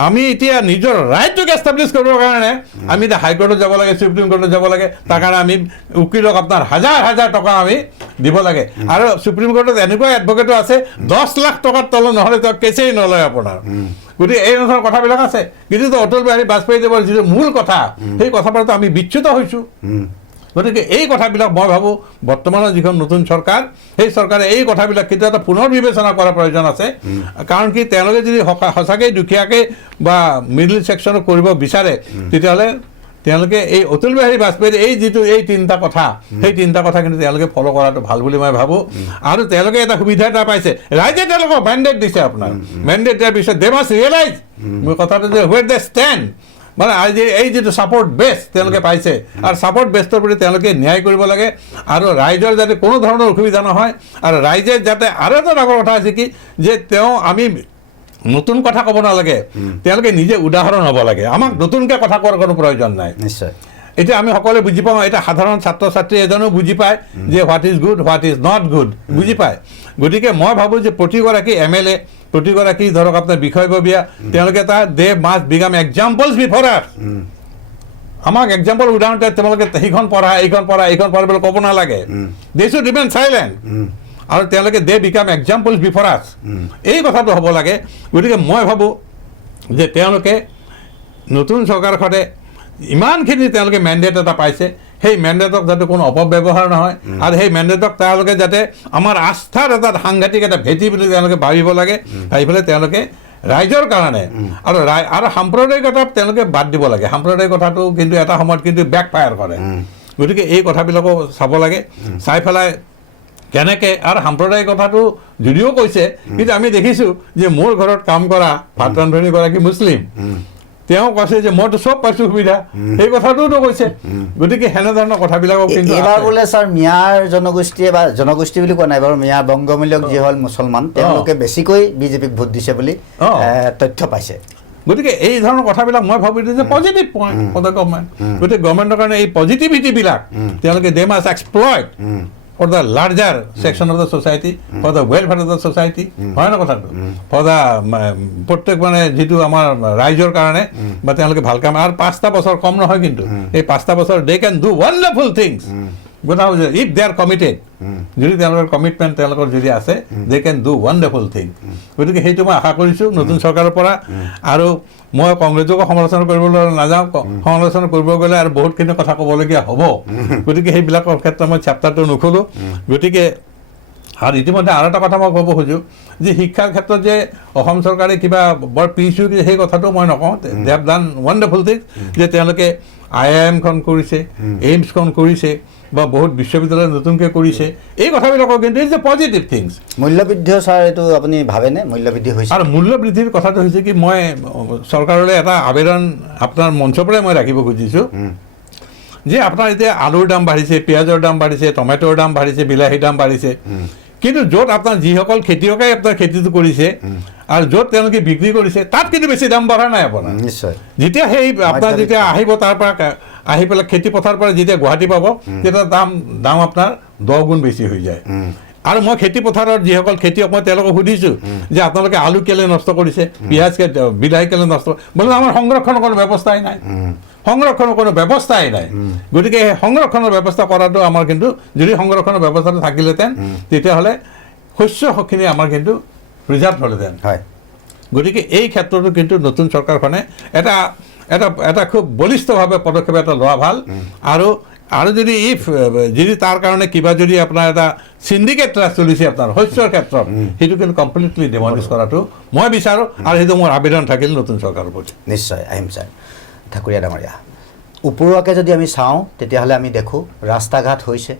আমি এতিয়া নিজৰ ৰাইটটোক এষ্টাব্লিছ কৰিবৰ কাৰণে আমি এতিয়া হাইকোৰ্টত যাব লাগে সুপ্ৰিম কোৰ্টত যাব লাগে তাৰ কাৰণে আমি উকিলক আপোনাৰ হাজাৰ টকা আমি দিব লাগে আৰু সুপ্ৰিম কোৰ্টত এনেকুৱা এডভকেটো আছে 10 লাখ টকাৰ তলত নহ'লে তেওঁ কেছেই নলয় আপোনাৰ গতিকে এই ধৰণৰ কথাবিলাক আছে কিন্তু অটল বিহাৰী বাজপেয়ীদেৱৰ যিটো মূল কথা সেই কথাবোৰতো আমি বিচ্যুত হৈছোঁ গতিকে এই কথাবিলাক মই ভাবোঁ বৰ্তমানৰ যিখন নতুন চৰকাৰ সেই চৰকাৰে এই কথাবিলাক কিন্তু এটা পুনৰ বিবেচনা কৰাৰ প্ৰয়োজন আছে কাৰণ কি তেওঁলোকে যদি সঁচাকৈ দুখীয়াকৈ বা মিডল ছেকশ্যনক কৰিব বিচাৰে তেতিয়াহ'লে তেওঁলোকে এই অটল বিহাৰী বাজপেয়ীৰ এই যিটো এই 3টা কথা সেই 3টা কথা কিন্তু তেওঁলোকে ফ'ল' কৰাটো ভাল বুলি মই ভাবোঁ আৰু তেওঁলোকে এটা সুবিধা এটা পাইছে ৰাইজে তেওঁলোকক মেণ্ডেট দিছে আপোনাৰ মেণ্ডেট দিয়াৰ পিছত দে মাষ্ট ৰিয়েলাইজ মোৰ কথাটো যে হুৱেৰ দে ষ্টেণ্ড মানে আজি এই যিটো ছাপৰ্ট বেছ তেওঁলোকে পাইছে আৰু ছাপৰ্ট বেছটোৰ প্ৰতি তেওঁলোকে ন্যায় কৰিব লাগে আৰু ৰাইজৰ যাতে কোনো ধৰণৰ অসুবিধা নহয় আৰু ৰাইজে যাতে আৰু এটা ডাঙৰ কথা আছে কি যে আমি নতুন কথা ক'ব নালাগে তেওঁলোকে নিজে উদাহৰণ হ'ব লাগে আমাক নতুনকৈ কথা কোৱাৰ কোনো প্ৰয়োজন নাই নিশ্চয় এতিয়া আমি সকলোৱে বুজি পাওঁ এতিয়া সাধাৰণ ছাত্ৰ ছাত্ৰী এজনেও বুজি পায় যে what is good what is not good বুজি পায় গতিকে মই ভাবোঁ যে প্ৰতিগৰাকী MLA প্ৰতিগৰাকী ধৰক আপোনাৰ বিষয়ববীয়া তেওঁলোকে they must became examples before আছ আমাক এক্সাম্পল উদাহৰণ তেওঁলোকে সেইখন পঢ়া এইখন পঢ়া বুলি ক'ব নালাগে দে শুড ৰিমেইন চাইলেণ্ট আৰু তেওঁলোকে দে বিকাম এক্সাম্পলছ বিফৰ আছ এই কথাটো হ'ব লাগে গতিকে মই ভাবোঁ যে তেওঁলোকে নতুন চৰকাৰখনে ইমানখিনি তেওঁলোকে মেণ্ডেট এটা পাইছে সেই মেণ্ডেটক যাতে কোনো অপব্যৱহাৰ নহয় আৰু সেই মেণ্ডেটক তেওঁলোকে যাতে আমাৰ আস্থাৰ এটা সাংঘাতিক এটা ভেটি বুলি তেওঁলোকে ভাবিব লাগে ভাবি পেলাই তেওঁলোকে ৰাইজৰ কাৰণে আৰু সাম্প্ৰদায়িকতা তেওঁলোকে বাদ দিব লাগে সাম্প্ৰদায়িকতাটো কিন্তু এটা সময়ত কিন্তু বেক ফায়াৰ কৰে গতিকে এই কথাবিলাকো চাব লাগে, চাই পেলাই কেনেকৈ, আৰু সাম্প্ৰদায়িক কথাটো যদিও কৈছে, কিন্তু আমি দেখিছোঁ যে মোৰ ঘৰত কাম কৰা ভাত ৰান্ধনীগৰাকী মুছলিম, তেওঁ কৈছে যে মইতো চব পাইছোঁ সুবিধা, সেই কথাটোতো কৈছে। গতিকে সেনেধৰণৰ কথাবিলাকক কিন্তু এইবাৰ বোলে ছাৰ মিয়াৰ জনগোষ্ঠীয়ে বা জনগোষ্ঠী বুলি কোৱা নাই বাৰু, মিয়া বংগমূলক যি হ'ল মুছলমান, তেওঁলোকে বেছিকৈ বিজেপিক ভোট দিছে বুলি তথ্য পাইছে। গতিকে এই ধৰণৰ কথাবিলাক মই ভাবোঁ যে positive point for the government. গতিকে গভৰ্ণমেণ্টৰ কাৰণে এই পজিটিভিটিবিলাক তেওঁলোকে they must exploit for the larger section of the society, for the welfare of the society, হয় না কথাটো, for the প্ৰত্যেক মানে যিটো আমাৰ ৰাইজৰ কাৰণে বা তেওঁলোকে ভাল কাম, আৰু 5টা বছৰ কম নহয় কিন্তু এই 5টা বছৰ they can do wonderful things without if they are committed, যদি তেওঁলোকৰ কমিটমেণ্ট তেওঁলোকৰ যদি আছে they can do wonderful things। গতিকে সেইটো মই আশা কৰিছোঁ নতুন চৰকাৰৰ পৰা। আৰু মই কংগ্ৰেছকো সমালোচনা কৰিবলৈ নাযাওঁ, সমালোচনা কৰিব গ'লে আৰু বহুতখিনি কথা ক'বলগীয়া হ'ব, গতিকে সেইবিলাকৰ ক্ষেত্ৰত মই চেপ্টাৰটো নুখোলোঁ। গতিকে আৰু ইতিমধ্যে আৰু এটা কথা মই ক'ব খোজোঁ যে শিক্ষাৰ ক্ষেত্ৰত যে অসম চৰকাৰে কিবা বৰ পিছু, সেই কথাটো মই নকওঁ, they have done wonderful things, যে তেওঁলোকে IIMখন কৰিছে, এইমছখন কৰিছে বা বহুত বিশ্ববিদ্যালয় নতুনকৈ কৰিছে, এই কথাবিলাকক কিন্তু ইজ এ পজিটিভ থিংছ। মূল্যবৃদ্ধিও ছাৰ এইটো আপুনি ভাবেনে মূল্যবৃদ্ধি হৈছে? আৰু মূল্যবৃদ্ধিৰ কথাটো হৈছে কি, মই চৰকাৰলৈ এটা আবেদন আপোনাৰ মঞ্চৰ পৰাই মই ৰাখিব খুজিছোঁ যে আপোনাৰ এতিয়া আলুৰ দাম বাঢ়িছে, পিঁয়াজৰ দাম বাঢ়িছে, টমেটৰ দাম বাঢ়িছে, বিলাহীৰ দাম বাঢ়িছে, কিন্তু য'ত আপোনাৰ যিসকল খেতিয়কে আপোনাৰ খেতিটো কৰিছে আৰু য'ত তেওঁলোকে বিক্ৰী কৰিছে তাত কিন্তু বেছি দাম বঢ়া নাই আপোনাৰ। নিশ্চয়। যেতিয়া সেই আপোনাৰ যেতিয়া আহিব তাৰ পৰা আহি পেলাই খেতি পথাৰৰ পৰা যেতিয়া গুৱাহাটী পাব, তেতিয়া দাম আপোনাৰ 10 গুণ বেছি হৈ যায়। আৰু মই খেতি পথাৰত যিসকল খেতিয়ক মই তেওঁলোকক সুধিছোঁ যে আপোনালোকে আলু কেলৈ নষ্ট কৰিছে, পিঁয়াজ বিলাহী কেলৈ নষ্ট, বোলে আমাৰ সংৰক্ষণৰ কোনো ব্যৱস্থাই নাই, সংৰক্ষণৰ কোনো ব্যৱস্থাই নাই। গতিকে সেই সংৰক্ষণৰ ব্যৱস্থা কৰাটো আমাৰ কিন্তু, যদি সংৰক্ষণৰ ব্যৱস্থাটো থাকিলেহেঁতেন তেতিয়াহ'লে শস্যখিনি আমাৰ কিন্তু ৰিজাৰ্ভ হ'লহেঁতেন। হয়। গতিকে এই ক্ষেত্ৰতো কিন্তু নতুন চৰকাৰখনে এটা খুব বলিষ্ঠভাৱে পদক্ষেপ এটা লোৱা ভাল। আৰু যদি তাৰ কাৰণে কিবা যদি আপোনাৰ এটা চিণ্ডিকেট ৰাজ চলিছে আপোনাৰ শস্যৰ ক্ষেত্ৰত, সেইটো কিন্তু কমপ্লিটলি ডিমলিছ কৰাটো মই বিচাৰোঁ, আৰু সেইটো মোৰ আবেদন থাকিল নতুন চৰকাৰৰ প্ৰতি। নিশ্চয় আহিম ছাৰ। ঠাকুৰীয়া ডাঙৰীয়া, ওপৰুৱাকৈ যদি আমি চাওঁ তেতিয়াহ'লে আমি দেখোঁ ৰাস্তা ঘাট হৈছে,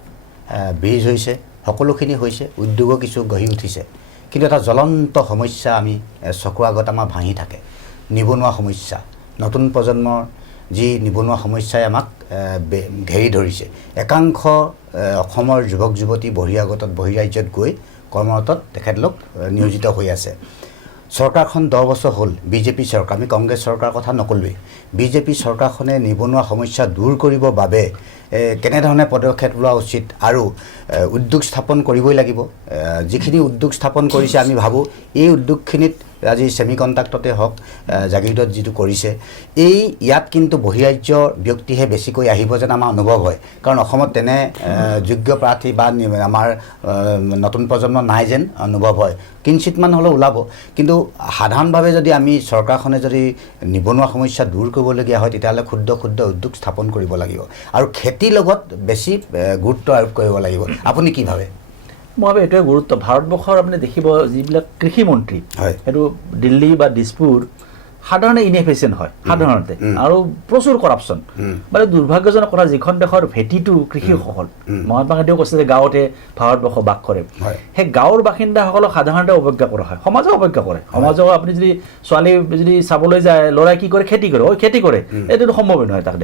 ব্ৰিজ হৈছে, সকলোখিনি হৈছে, উদ্যোগো কিছু গঢ়ি উঠিছে, কিন্তু এটা জ্বলন্ত সমস্যা আমি চকুৰ আগত আমাৰ ভাঙি থাকে, নিবনুৱা সমস্যা। নতুন প্ৰজন্মৰ যি নিবনুৱা সমস্যাই আমাক ঘেৰি ধৰিছে। একাংশ অসমৰ যুৱক যুৱতী বহিৰাগতত বহিৰাজ্যত গৈ কৰ্মৰতত তেখেতলোক নিয়োজিত হৈ আছে। চৰকাৰখন 10 বছৰ হ'ল, বিজেপি চৰকাৰ, আমি কংগ্ৰেছ চৰকাৰৰ কথা নকলোৱেই, বিজেপি চৰকাৰখনে নিবনুৱা সমস্যা দূৰ কৰিবৰ বাবে কেনেধৰণে পদক্ষেপ লোৱা উচিত, আৰু উদ্যোগ স্থাপন কৰিবই লাগিব। যিখিনি উদ্যোগ স্থাপন কৰিছে আমি ভাবোঁ এই উদ্যোগখিনিত আজি ছেমি কণ্ডাক্টৰতে হওক, জাগিৰোডত যিটো কৰিছে, ইয়াত কিন্তু বহিৰাজ্যৰ ব্যক্তিহে বেছিকৈ আহিব যেন আমাৰ অনুভৱ হয়, কাৰণ অসমত তেনে যোগ্য প্ৰাৰ্থী বা আমাৰ নতুন প্ৰজন্ম নাই যেন অনুভৱ হয়। কিঞ্চিতমান হ'লেও ওলাব, কিন্তু সাধাৰণভাৱে যদি আমি চৰকাৰখনে যদি নিবনুৱা সমস্যা দূৰ কৰিবলগীয়া হয় তেতিয়াহ'লে ক্ষুদ্ৰ ক্ষুদ্ৰ উদ্যোগ স্থাপন কৰিব লাগিব আৰু খেতিৰ লগত বেছি গুৰুত্ব আৰোপ কৰিব লাগিব। আপুনি কি ভাবে? মই ভাবোঁ এইটোৱে গুৰুত্ব। ভাৰতবৰ্ষৰ আপুনি দেখিব যিবিলাক কৃষি মন্ত্ৰী, হয়, সেইটো দিল্লী বা দিছপুৰ সাধাৰণতে ইনএফিচিয়েণ্ট হয় সাধাৰণতে, আৰু প্ৰচুৰ কৰাপশ্যন। মানে দুৰ্ভাগ্যজনক কথা, যিখন দেশৰ ভেটিটো কৃষিসকল, মহাত্মা গান্ধীয়েও কৈছে যে গাঁৱতে ভাৰতবৰ্ষ বাস কৰে, সেই গাঁৱৰ বাসিন্দাসকলক সাধাৰণতে অৱজ্ঞা কৰা হয়, সমাজক অৱজ্ঞা কৰে। সমাজক আপুনি যদি ছোৱালী যদি চাবলৈ যায়, ল'ৰাই কি কৰে, খেতি কৰে, খেতি কৰে, এইটোতো সম্ভৱেই নহয়। তাক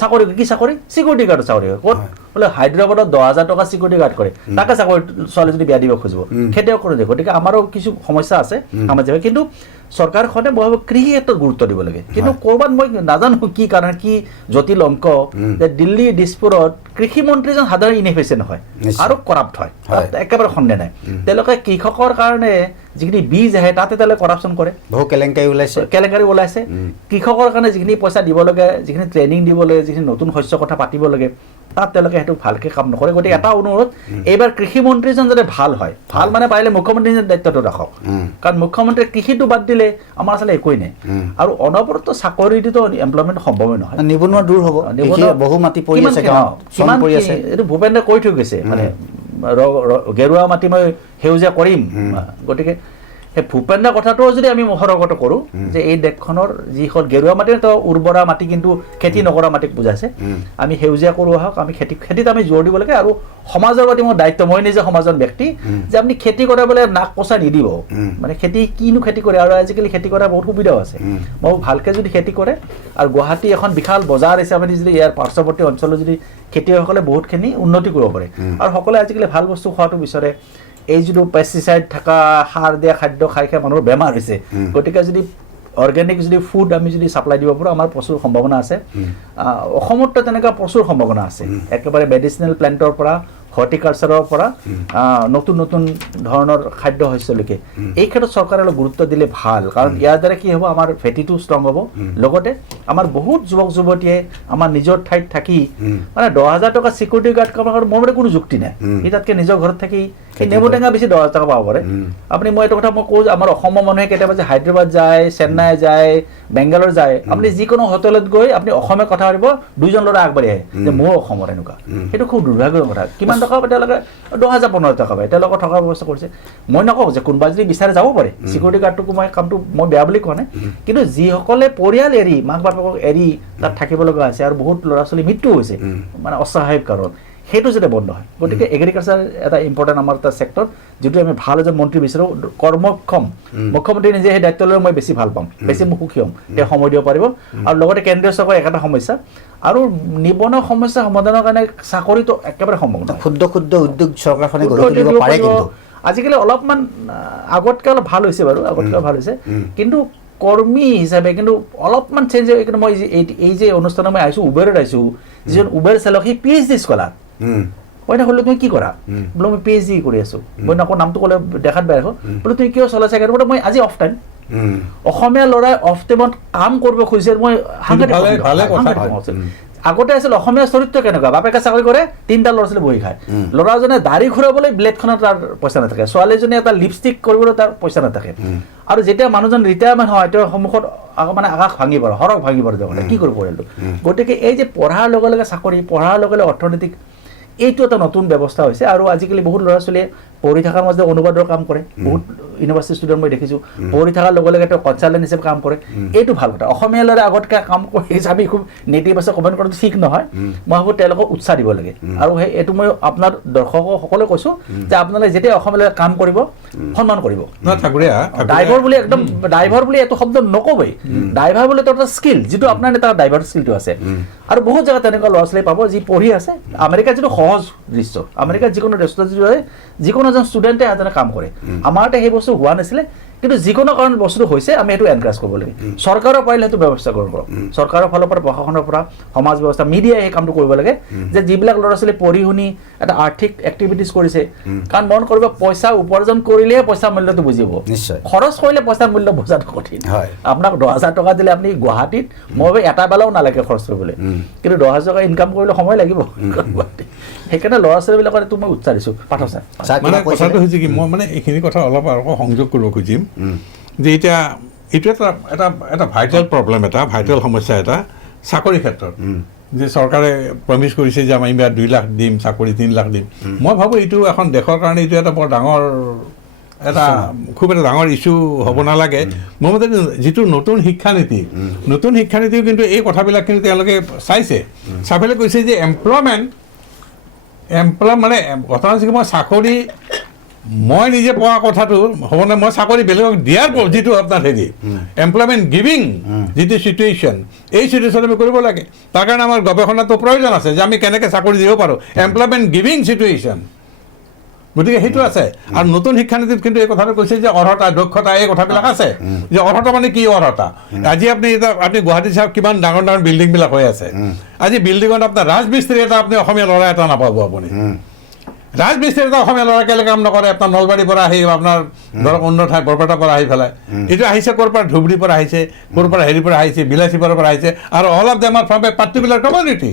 চাকৰি, কি চাকৰি, চিকিউৰিটি গাৰ্ডৰ চাকৰি হয়। ক'ত বোলে হায়দৰাবাদত 10,000 টকা চিকিউৰিটি গাৰ্ড কৰে, তাকে চাকৰি ছোৱালী যদি বিয়া দিব খুজিব, খেতিয়ক কৰি দিয়ে। গতিকে আমাৰো কিছু সমস্যা আছে সামাজিক, কিন্তু চৰকাৰখনে মই ভাবোঁ কৃষি ক্ষেত্ৰত গুৰুত্ব দিব লাগে। কিন্তু ক'ৰবাত মই নাজানো কি কাৰণ, কি জটিল অংক যে দিল্লী দিছপুৰত কৃষি মন্ত্ৰীজন সাধাৰণ ইনএফিচিয়েণ্ট হয় আৰু কৰাপ্ট হয়, একেবাৰে সন্দেহ নাই। তেওঁলোকে কৃষকৰ কাৰণে যিখিনি বীজ আহে তাতে তেওঁলোকে কৰাপশ্যন কৰে, বহু কেলেংকাৰী ওলাইছে। কৃষকৰ কাৰণে যিখিনি পইচা দিব লাগে, যিখিনি ট্ৰেইনিং দিব লাগে, যিখিনি নতুন শস্যৰ কথা পাতিব লাগে, তাত তেওঁলোকে সেইটো ভালকৈ কাম নকৰে। গতিকে এটা অনুৰোধ, এইবাৰ কৃষি মন্ত্ৰীজন যাতে ভাল হয়, ভাল মানে পাৰিলে মুখ্যমন্ত্ৰীজনে দায়িত্বটো ৰাখক, কাৰণ মুখ্যমন্ত্ৰীয়ে কৃষিটো বাদ দিলে আমাৰ আচলতে একোৱেই নাই। আৰু অনবৰত চাকৰিটোতো এমপ্লয়মেণ্ট সম্ভৱেই নহয়, নিবনুৱা দূৰ হ'ব। বহু মাটি পৰি আছে, এইটো ভূপেন্দ্ৰই কৈ থৈ গৈছে, মানে গেৰুৱা মাটি মই সেউজীয়া কৰিম। গতিকে সেই ভূপেন্দ্ৰৰ কথাটোও যদি আমি মুখৰগত কৰোঁ যে এই দেশখনৰ যিখন গেৰুৱা মাটি তো উৰ্বৰা মাটি কিন্তু খেতি নকৰা মাটিক বুজাইছে আমি সেউজীয়া কৰোঁ আহক আমি খেতিত আমি জোৰ দিব লাগে আৰু সমাজৰ প্ৰতি মোৰ দায়িত্ব মই নিজে সমাজৰ ব্যক্তি যে আপুনি খেতি কৰাবলৈ নাক কচাই নিদিব মানে খেতি কিনো খেতি কৰে আৰু আজিকালি খেতি কৰা বহুত সুবিধাও আছে মই ভালকৈ যদি খেতি কৰে আৰু গুৱাহাটী এখন বিশাল বজাৰ হিচাপে যদি ইয়াৰ পাৰ্শ্বৱৰ্তী অঞ্চলত যদি খেতিয়কসকলে বহুতখিনি উন্নতি কৰিব পাৰে আৰু সকলোৱে আজিকালি ভাল বস্তু খোৱাটো বিচাৰে এই যিটো পেষ্টিচাইড থকা সাৰ দিয়া খাদ্য খাই খাই মানুহৰ বেমাৰ হৈছে গতিকে যদি অৰ্গেনিক যদি ফুড আমি যদি চাপ্লাই দিব পাৰোঁ আমাৰ প্ৰচুৰ সম্ভাৱনা আছে অসমতো তেনেকুৱা প্ৰচুৰ সম্ভাৱনা আছে একেবাৰে মেডিচিনেল প্লেণ্টৰ পৰা হৰ্টিকালচাৰৰ পৰা নতুন নতুন ধৰণৰ খাদ্য শস্যলৈকে এই ক্ষেত্ৰত চৰকাৰে অলপ গুৰুত্ব দিলে ভাল কাৰণ ইয়াৰ দ্বাৰা কি হ'ব আমাৰ ভেটিটো ষ্ট্ৰং হ'ব লগতে আমাৰ বহুত যুৱক যুৱতীয়ে আমাৰ নিজৰ ঠাইত থাকি মানে 10,000 টকা চিকিউৰিটি গাৰ্ড কামৰ মোৰ মতে কোনো যুক্তি নাই সি তাতকৈ নিজৰ ঘৰত থাকি সেই নেমু টেঙা বেছি 10,000 টকা পাব পাৰে আপুনি মই এইটো কথা মই কওঁ যে আমাৰ অসমৰ মানুহে কেতিয়াবা যে হায়দৰাবাদ যায় চেন্নাই যায় বেংগালোৰ যায় আপুনি যিকোনো হোটেলত গৈ আপুনি অসমীয়া কথা পাতিব 2জন ল'ৰা আগবাঢ়ি আহে যে মোৰ অসমৰ এনেকুৱা সেইটো খুব দুৰ্ভাগ্যৰ কথা কিমান টকা তেওঁলোকে 10,000-15,000 টকা পায় তেওঁলোকৰ থকাৰ ব্যৱস্থা কৰিছে মই নকওঁ যে কোনোবা যদি বিচাৰে যাব পাৰে চিকিউৰিটি গাৰ্ডটোকো মই কামটো মই বেয়া বুলি কোৱা নাই কিন্তু যিসকলে পৰিয়াল এৰি মাক বাপেকক এৰি তাত থাকিব লগা আছে আৰু বহুত ল'ৰা ছোৱালী মৃত্যু হৈছে মানে অস্বাভাৱিক কাৰণ সেইটো যাতে বন্ধ হয় গতিকে এগ্ৰিকালচাৰ এটা ইম্পৰ্টেণ্ট আমাৰ এটা ছেক্টৰ যিটো আমি ভাল এজন মন্ত্ৰী বিচাৰোঁ কৰ্মক্ষম মুখ্যমন্ত্ৰী নিজে সেই দায়িত্ব লৈ মই বেছি ভাল পাম বেছি মোক সুখী হ'ম তেওঁ সময় দিব পাৰিব আৰু লগতে কেন্দ্ৰীয় চৰকাৰৰ একেটা সমস্যা আৰু নিবনুৱা সমস্যা সমাধানৰ কাৰণে চাকৰিটো একেবাৰে সম্ভৱ নহয় ক্ষুদ্ৰ ক্ষুদ্ৰ উদ্যোগ চৰকাৰখনে গঢ়ি তুলিব পাৰে কিন্তু আজিকালি অলপমান আগতকৈ অলপ ভাল হৈছে বাৰু আগতকৈ ভাল হৈছে কিন্তু কৰ্মী হিচাপে কিন্তু অলপমান চেঞ্জ হয় কিন্তু মই এই যে অনুষ্ঠানত মই আহিছোঁ উবেৰত আহিছোঁ যিজন উবেৰ চালক সি PhD স্কলাৰ মই নক'লো তুমি কি কৰা বোলো মই PhD কৰি আছোঁ মই নকওঁ নামটো ক'লে দেখাত বেয়া ৰাখোঁ বোলো তুমি কিয় চলাইছা বোলো মই আজি অফ টাইম অসমীয়া ল'ৰাই অফ টাইমত কাম কৰিব খুজিছে মই আগতে আছিল অসমীয়া চৰিত্ৰ কেনেকুৱা বাপেকে চাকৰি কৰে 3টা ল'ৰা ছোৱালী বহি খায় ল'ৰাজনে দাড়ি ঘূৰাবলৈ ব্লেডখনত তাৰ পইচা নাথাকে ছোৱালীজনী এটা লিপষ্টিক কৰিবলৈ তাৰ পইচা নাথাকে আৰু যেতিয়া মানুহজন ৰিটায়াৰমেণ্ট হয় তেওঁৰ সন্মুখত মানে আকাশ ভাঙি পৰে সৰক ভাঙি পৰে তেওঁ কি কৰিব পৰিয়ালটো গতিকে এই যে পঢ়াৰ লগে লগে চাকৰি পঢ়াৰ লগে লগে অৰ্থনৈতিক এইটো এটা নতুন ব্যৱস্থা হৈছে আৰু আজিকালি বহুত ল'ৰা ছোৱালীয়ে পঢ়ি থকাৰ মাজতে অনুবাদৰ কাম কৰে বহুত ইউনিভাৰ্চিটি ষ্টুডেণ্ট মই দেখিছোঁ পঢ়ি থকাৰ লগে লগে তেওঁ কনচালটেণ্ট হিচাপে কাম কৰে এইটো ভাল কথা অসমীয়া ল'ৰাই আগতকৈ কাম কৰি আমি খুব নেতিবাচক কমেণ্ট কৰাটো ঠিক নহয় মই ভাবোঁ তেওঁলোকক উৎসাহ দিব লাগে আৰু সেই এইটো মই আপোনাৰ দৰ্শকসকলে কৈছোঁ যে আপোনালোকে যেতিয়া অসমীয়া ল'ৰাই কাম কৰিব সন্মান কৰিব ড্ৰাইভাৰ বুলি একদম ড্ৰাইভাৰ বুলি এইটো শব্দ নক'বই ড্ৰাইভাৰ বুলি এটা স্কিল যিটো আপোনাৰ এটা ড্ৰাইভাৰ স্কিলটো আছে আৰু বহুত জেগাত তেনেকুৱা ল'ৰা ছোৱালী পাব যি পঢ়ি আছে আমেৰিকাৰ যিটো সহজ দৃশ্য আমেৰিকাৰ যিকোনো ৰেষ্টুৰেণ্ট যিটো হয় যিকোনো এজন ষ্টুডেণ্টে এজনে কাম কৰে আমাৰ সেই বস্তু হোৱা নাছিলে কিন্তু যিকোনো কাৰণ বস্তুটো হৈছে আমি সেইটো এনকাৰেজ কৰিব লাগে চৰকাৰৰ পাৰিলে সেইটো ব্যৱস্থা কৰিব চৰকাৰৰ ফালৰ পৰা প্ৰশাসনৰ পৰা সমাজ ব্যৱস্থা মিডিয়াই এই কামটো কৰিব লাগে যে যিবিলাক ল'ৰা ছোৱালী পঢ়ি শুনি এটা আৰ্থিক এক্টিভিটিজ কৰিছে কাৰণ মন কৰিব পইচা উপাৰ্জন কৰিলেহে পইচা মূল্যটো বুজিব খৰচ কৰিলে পইচাৰ মূল্য বুজাটো কঠিন আপোনাক 10,000 টকা দিলে আপুনি গুৱাহাটীত মই এটা বেলাও নালাগে খৰচ কৰিবলৈ কিন্তু 10,000 টকা ইনকাম কৰিলে সময় লাগিব সেইকাৰণে ল'ৰা ছোৱালীবিলাকৰ এইটো মই উৎসাহ দিছোঁ পাঠক ছাৰ মানে কথাটো হৈছে কি মই মানে এইখিনি কথা অলপ আৰু সংযোগ কৰিব খুজিম যে এতিয়া এইটো এটা ভাইটেল প্ৰব্লেম এটা ভাইটেল সমস্যা এটা চাকৰিৰ ক্ষেত্ৰত যে চৰকাৰে প্ৰমিছ কৰিছে যে আমি 2 লাখ দিম চাকৰি 3 লাখ দিম মই ভাবোঁ এইটো এখন দেশৰ কাৰণে এইটো এটা বৰ ডাঙৰ এটা খুব এটা ডাঙৰ ইছ্যু হ'ব নালাগে মোৰ মতে যিটো নতুন শিক্ষানীতিও কিন্তু এই কথাবিলাক কিন্তু তেওঁলোকে চাইছে চাই পেলাই কৈছে যে এমপ্লয়মেণ্ট মানে কথা হৈছে কি মই চাকৰি মই নিজে পোৱা কথাটো হ'বনে মই চাকৰি বেলেগক দিয়াৰ যিটো আপোনাৰ হেৰি এমপ্লয়মেণ্ট গিভিং যিটো চিটুৱেশ্যন এই চিটুৱেশ্যন আমি কৰিব লাগে তাৰ কাৰণে আমাৰ গৱেষণাটো প্ৰয়োজন আছে যে আমি কেনেকৈ চাকৰি দিব পাৰোঁ এমপ্লয়মেণ্ট গিভিং চিটুৱেশ্যন গতিকে সেইটো আছে আৰু নতুন শিক্ষানীতিত কিন্তু এই কথাটো কৈছে যে অৰ্হতা দক্ষতা এই কথাবিলাক আছে যে অৰ্হতা মানে কি অৰ্হতা আজি আপুনি গুৱাহাটীত চাওক কিমান ডাঙৰ ডাঙৰ বিল্ডিংবিলাক হৈ আছে আজি বিল্ডিঙত আপোনাৰ ৰাজমিস্ত্ৰী এটা আপুনি অসমীয়া ল'ৰা এটা নাপাব আপুনি ৰাজমিস্ত্ৰী এটা অসমীয়া ল'ৰা কেলৈ কাম নকৰে আপোনাৰ নলবাৰীৰ পৰা আহি আপোনাৰ ধৰক অন্য ঠাই বৰপেটাৰ পৰা আহি পেলাই এইটো আহিছে ক'ৰ পৰা ধুবুৰীৰ পৰা আহিছে ক'ৰ পৰা হেৰিৰ পৰা আহিছে বিলাচীপাৰৰ পৰা আহিছে আৰু all of them R from a particular community